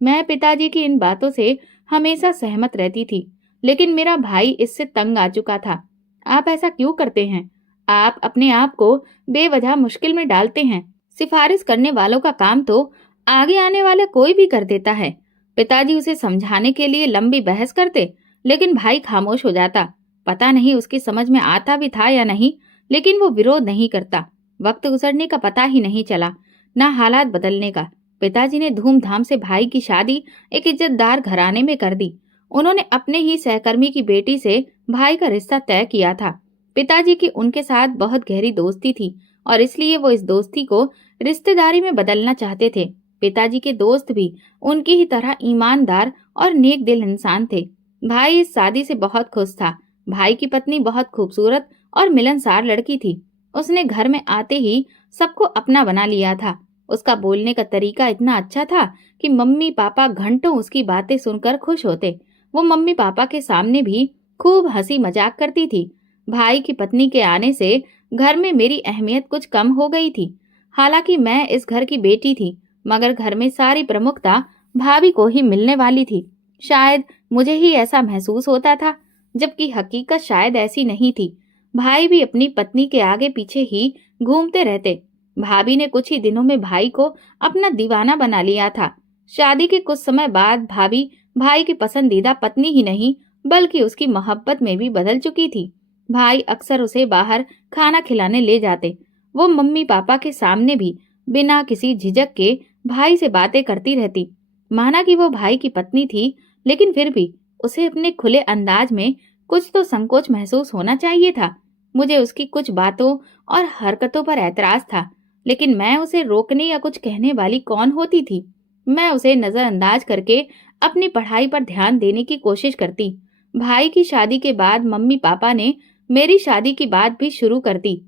मैं पिताजी की इन बातों से हमेशा सहमत रहती थी, लेकिन मेरा भाई इससे तंग आ चुका था। आप ऐसा क्यों करते हैं? आप अपने आप को बेवजह मुश्किल में डालते हैं। सिफारिश करने वालों का काम तो आगे आने वाला कोई भी कर देता है। पिताजी उसे समझाने के लिए लंबी बहस करते, लेकिन भाई खामोश हो जाता। पता नहीं उसकी समझ में आता भी था या नहीं, लेकिन वो विरोध नहीं करता। वक्त गुजरने का पता ही नहीं चला, ना हालात बदलने का। पिताजी ने धूमधाम से भाई की शादी एक इज्जतदार घराने में कर दी। उन्होंने अपने ही सहकर्मी की बेटी से भाई का रिश्ता तय किया था। पिताजी की उनके साथ बहुत गहरी दोस्ती थी और इसलिए वो इस दोस्ती को रिश्तेदारी में बदलना चाहते थे। पिताजी के दोस्त भी उनकी ही तरह ईमानदार और नेक दिल इंसान थे। भाई इस शादी से बहुत खुश था। भाई की पत्नी बहुत खूबसूरत और मिलनसार लड़की थी। उसने घर में आते ही सबको अपना बना लिया था। उसका बोलने का तरीका इतना अच्छा था कि मम्मी पापा घंटों उसकी बातें सुनकर खुश होते। वो मम्मी पापा के सामने भी खूब हंसी मजाक करती थी। भाई की पत्नी के आने से घर में मेरी अहमियत कुछ कम हो गई थी। हालांकि मैं इस घर की बेटी थी, मगर घर में सारी प्रमुखता भाभी को ही मिलने वाली थी। शायद मुझे ही ऐसा महसूस होता था, जबकि हकीकत शायद ऐसी नहीं थी। भाई भी अपनी पत्नी के आगे पीछे ही घूमते रहते। भाभी ने कुछ ही दिनों में भाई को अपना दीवाना बना लिया था। शादी के कुछ समय बाद भाभी भाई की पसंदीदा पत्नी ही नहीं, बल्कि उसकी मोहब्बत में भी बदल चुकी थी। भाई अक्सर उसे बाहर खाना खिलाने ले जाते। वो मम्मी पापा के सामने भी बिना किसी झिझक के भाई से बातें करती रहती। माना कि वो भाई की पत्नी थी, लेकिन फिर भी उसे अपने खुले अंदाज में कुछ तो संकोच महसूस होना चाहिए था। मुझे उसकी कुछ बातों और हरकतों पर ऐतराज था, लेकिन मैं उसे रोकने या कुछ कहने वाली कौन होती थी। मैं उसे नजरअंदाज करके अपनी पढ़ाई पर ध्यान देने की कोशिश करती। भाई की शादी के बाद मम्मी पापा ने मेरी शादी की बात भी शुरू कर दी।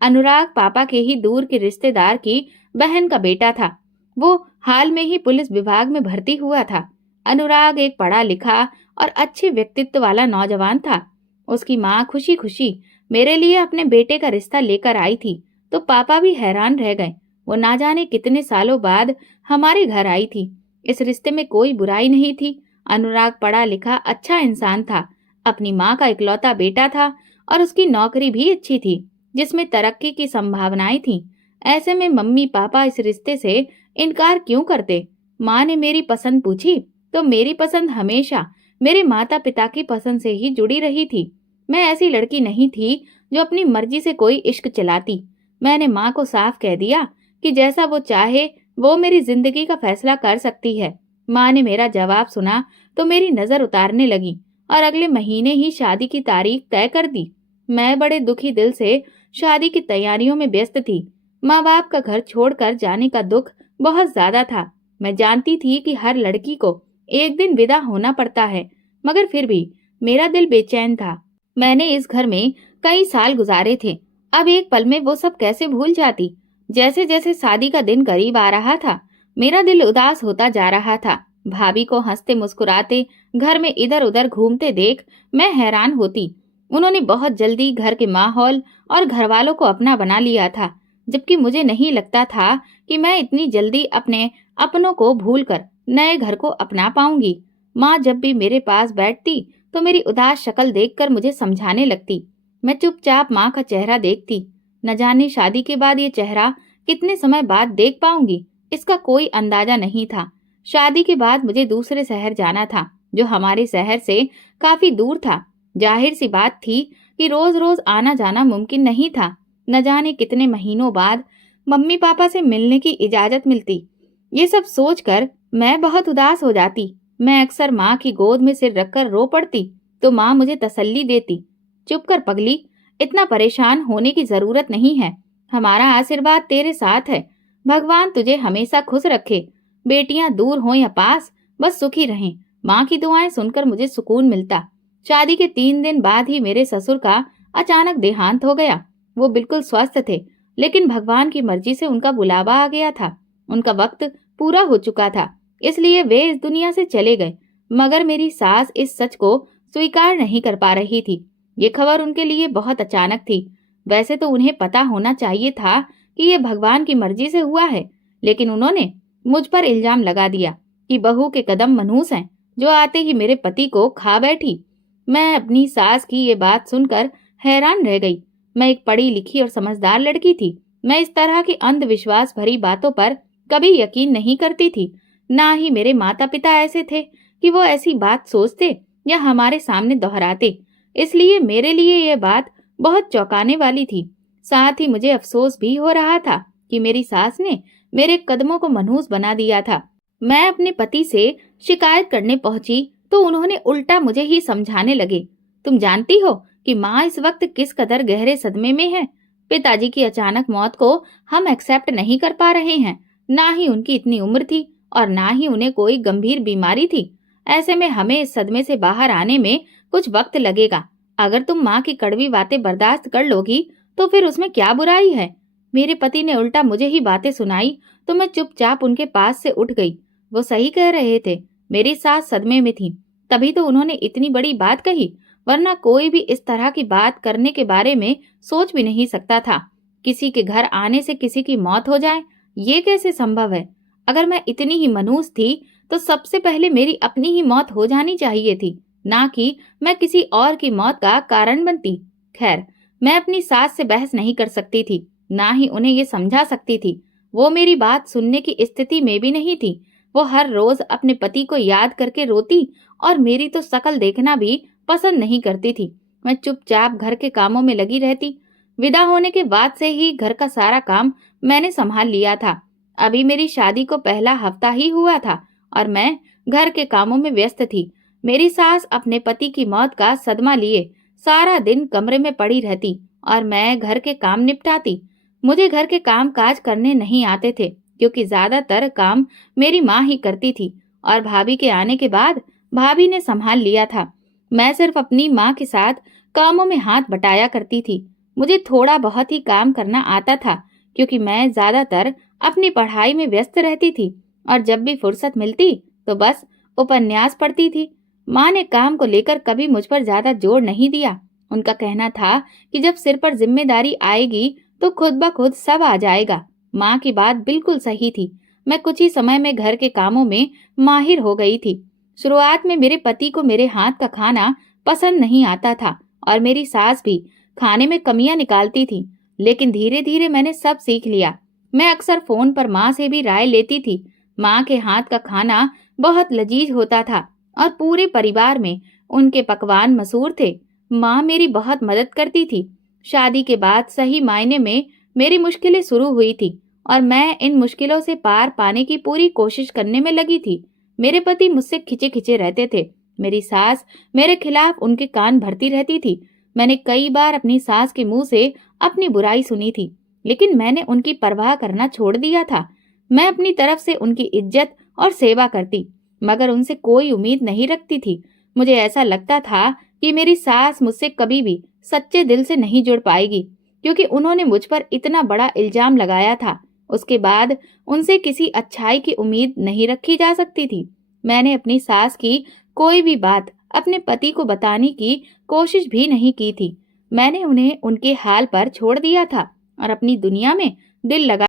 अनुराग पापा के ही दूर के रिश्तेदार की बहन का बेटा था। वो हाल में ही पुलिस विभाग में भर्ती हुआ था। अनुराग एक पढ़ा लिखा और अच्छे व्यक्तित्व वाला नौजवान था। उसकी माँ खुशी खुशी मेरे लिए अपने बेटे का रिश्ता लेकर आई थी, तो पापा भी हैरान रह गए। वो ना जाने कितने सालों बाद हमारे घर आई थी। इस रिश्ते में कोई बुराई नहीं थी। अनुराग पढ़ा लिखा अच्छा इंसान था, अपनी माँ का इकलौता बेटा था और उसकी नौकरी भी अच्छी थी, जिसमें तरक्की की संभावनाएं थीं। ऐसे में मम्मी पापा इस रिश्ते से इनकार क्यों करते? माँ ने मेरी पसंद पूछी तो मेरी पसंद हमेशा मेरे माता पिता की पसंद से ही जुड़ी रही थी। मैं ऐसी लड़की नहीं थी जो अपनी मर्जी से कोई इश्क चलाती। मैंने माँ को साफ कह दिया कि जैसा वो चाहे वो मेरी जिंदगी का फैसला कर सकती है। माँ ने मेरा जवाब सुना तो मेरी नजर उतारने लगी और अगले महीने ही शादी की तारीख तय कर दी। मैं बड़े दुखी दिल से शादी की तैयारियों में व्यस्त थी। माँ बाप का घर छोड़कर जाने का दुख बहुत ज्यादा था। मैं जानती थी कि हर लड़की को एक दिन विदा होना पड़ता है, मगर फिर भी मेरा दिल बेचैन था। मैंने इस घर में कई साल गुजारे थे। अब एक पल में वो सब कैसे भूल जाती? जैसे जैसे शादी का दिन करीब आ रहा था, मेरा दिल उदास होता जा रहा था। भाभी को हंसते मुस्कुराते घर में इधर उधर घूमते देख मैं हैरान होती। उन्होंने बहुत जल्दी घर के माहौल और घर वालों को अपना बना लिया था, जबकि मुझे नहीं लगता था कि मैं इतनी जल्दी अपने अपनों को भूलकर नए घर को अपना पाऊंगी। माँ जब भी मेरे पास बैठती तो मेरी उदास शक्ल देखकर मुझे समझाने लगती। मैं चुपचाप माँ का चेहरा देखती। न जाने शादी के बाद ये चेहरा कितने समय बाद देख पाऊंगी, इसका कोई अंदाजा नहीं था। शादी के बाद मुझे दूसरे शहर जाना था, जो हमारे शहर से काफी दूर था। जाहिर सी बात थी कि रोज रोज आना जाना मुमकिन नहीं था। न जाने कितने महीनों बाद मम्मी पापा से मिलने की इजाजत मिलती। ये सब सोचकर मैं बहुत उदास हो जाती। मैं अक्सर माँ की गोद में सिर रखकर रो पड़ती, तो माँ मुझे तसल्ली देती, चुप कर पगली, इतना परेशान होने की जरूरत नहीं है। हमारा आशीर्वाद तेरे साथ है। भगवान तुझे हमेशा खुश रखे। बेटियां दूर हो या पास, बस सुखी रहें। माँ की दुआएं सुनकर मुझे सुकून मिलता। शादी के 3 दिन बाद ही मेरे ससुर का अचानक देहांत हो गया। वो बिल्कुल स्वस्थ थे, लेकिन भगवान की मर्जी से उनका बुलावा आ गया था। उनका वक्त पूरा हो चुका था, इसलिए वे इस दुनिया से चले गए। मगर मेरी सास इस सच को स्वीकार नहीं कर पा रही थी। ये खबर उनके लिए बहुत अचानक थी। वैसे तो उन्हें पता होना चाहिए था कि ये भगवान की मर्जी से हुआ है, लेकिन उन्होंने मुझ पर इल्जाम लगा दिया कि बहू के कदम मनहूस हैं, जो आते ही मेरे पति को खा बैठी। मैं अपनी सास की ये बात सुनकर हैरान रह गई। मैं एक पढ़ी लिखी और समझदार लड़की थी। मैं इस तरह की अंधविश्वास भरी बातों पर कभी यकीन नहीं करती थी। ना ही मेरे माता पिता ऐसे थे कि वो ऐसी बात सोचते या हमारे सामने दोहराते। इसलिए मेरे लिए यह बात बहुत चौंकाने वाली थी। साथ ही मुझे अफसोस भी हो रहा था कि मेरी सास ने मेरे कदमों को मनहूस बना दिया था। मैं अपने पति से शिकायत करने पहुंची तो उन्होंने उल्टा मुझे ही समझाने लगे। तुम जानती हो कि माँ इस वक्त किस कदर गहरे सदमे में है। पिताजी की अचानक मौत को हम एक्सेप्ट नहीं कर पा रहे हैं। ना ही उनकी इतनी उम्र थी और ना ही उन्हें कोई गंभीर बीमारी थी। ऐसे में हमें इस सदमे से बाहर आने में कुछ वक्त लगेगा। अगर तुम माँ की कड़वी बातें बर्दाश्त कर लोगी तो फिर उसमें क्या बुराई है। मेरे पति ने उल्टा मुझे ही बातें सुनाई तो मैं चुपचाप उनके पास से उठ गई। वो सही कह रहे थे, मेरी सास सदमे में थी, तभी तो उन्होंने इतनी बड़ी बात कही, वरना कोई भी इस तरह की बात करने के बारे में सोच भी नहीं सकता था। किसी के घर आने से किसी की मौत हो जाए, ये कैसे संभव है? अगर मैं इतनी ही मनहूस थी तो सबसे पहले मेरी अपनी ही मौत हो जानी चाहिए थी, ना कि मैं किसी और की मौत का कारण बनती। खैर, मैं अपनी सास से बहस नहीं कर सकती थी, ना ही उन्हें ये समझा सकती थी। वो मेरी बात सुनने की स्थिति में भी नहीं थी। वो हर रोज अपने पति को याद करके रोती और मेरी तो शक्ल देखना भी पसंद नहीं करती थी। मैं चुपचाप घर के कामों में लगी रहती। विदा होने के बाद से ही घर का सारा काम मैंने संभाल लिया था। अभी मेरी शादी को पहला हफ्ता ही हुआ था और मैं घर के कामों में व्यस्त थी। मेरी सास अपने पति की मौत का सदमा लिए सारा दिन कमरे में पड़ी रहती और मैं घर के काम निपटाती। मुझे घर के काम काज करने नहीं आते थे, क्योंकि ज्यादातर काम मेरी माँ ही करती थी और भाभी के आने के बाद भाभी ने संभाल लिया था। मैं सिर्फ अपनी माँ के साथ कामों में हाथ बटाया करती थी। मुझे थोड़ा बहुत ही काम करना आता था क्योंकि मैं ज्यादातर अपनी पढ़ाई में व्यस्त रहती थी और जब भी फुर्सत मिलती तो बस उपन्यास पढ़ती थी। माँ ने काम को लेकर कभी मुझ पर ज्यादा जोर नहीं दिया। उनका कहना था कि जब सिर पर जिम्मेदारी आएगी तो खुद ब खुद सब आ जाएगा। माँ की बात बिल्कुल सही थी। मैं कुछ ही समय में घर के कामों में माहिर हो गई थी। शुरुआत में मेरे पति को मेरे हाथ का खाना पसंद नहीं आता था और मेरी सास भी खाने में कमियां निकालती थी, लेकिन धीरे धीरे मैंने सब सीख लिया। मैं अक्सर फोन पर माँ से भी राय लेती थी। माँ के हाथ का खाना बहुत लजीज होता था और पूरे परिवार में उनके पकवान मशहूर थे। माँ मेरी बहुत मदद करती थी। शादी के बाद सही मायने में मेरी मुश्किलें शुरू हुई थी और मैं इन मुश्किलों से पार पाने की पूरी कोशिश करने में लगी थी। मेरे पति मुझसे खिंचे खिंचे रहते थे। मेरी सास मेरे खिलाफ उनके कान भरती रहती थी। मैंने कई बार अपनी सास के मुंह से अपनी बुराई सुनी थी, लेकिन मैंने उनकी परवाह करना छोड़ दिया था। मैं अपनी तरफ से उनकी इज्जत और सेवा करती, मगर उनसे कोई उम्मीद नहीं रखती थी। मुझे ऐसा लगता था कि मेरी सास मुझसे कभी भी सच्चे दिल से नहीं जुड़ पाएगी, क्योंकि उन्होंने मुझ पर इतना बड़ा इल्जाम लगाया था। उसके बाद उनसे किसी अच्छाई की उम्मीद नहीं रखी जा सकती थी। मैंने अपनी सास की कोई भी बात अपने पति को बताने की कोशिश भी नहीं की थी। मैंने उन्हें उनके हाल पर छोड़ दिया था और अपनी दुनिया में दिल लगा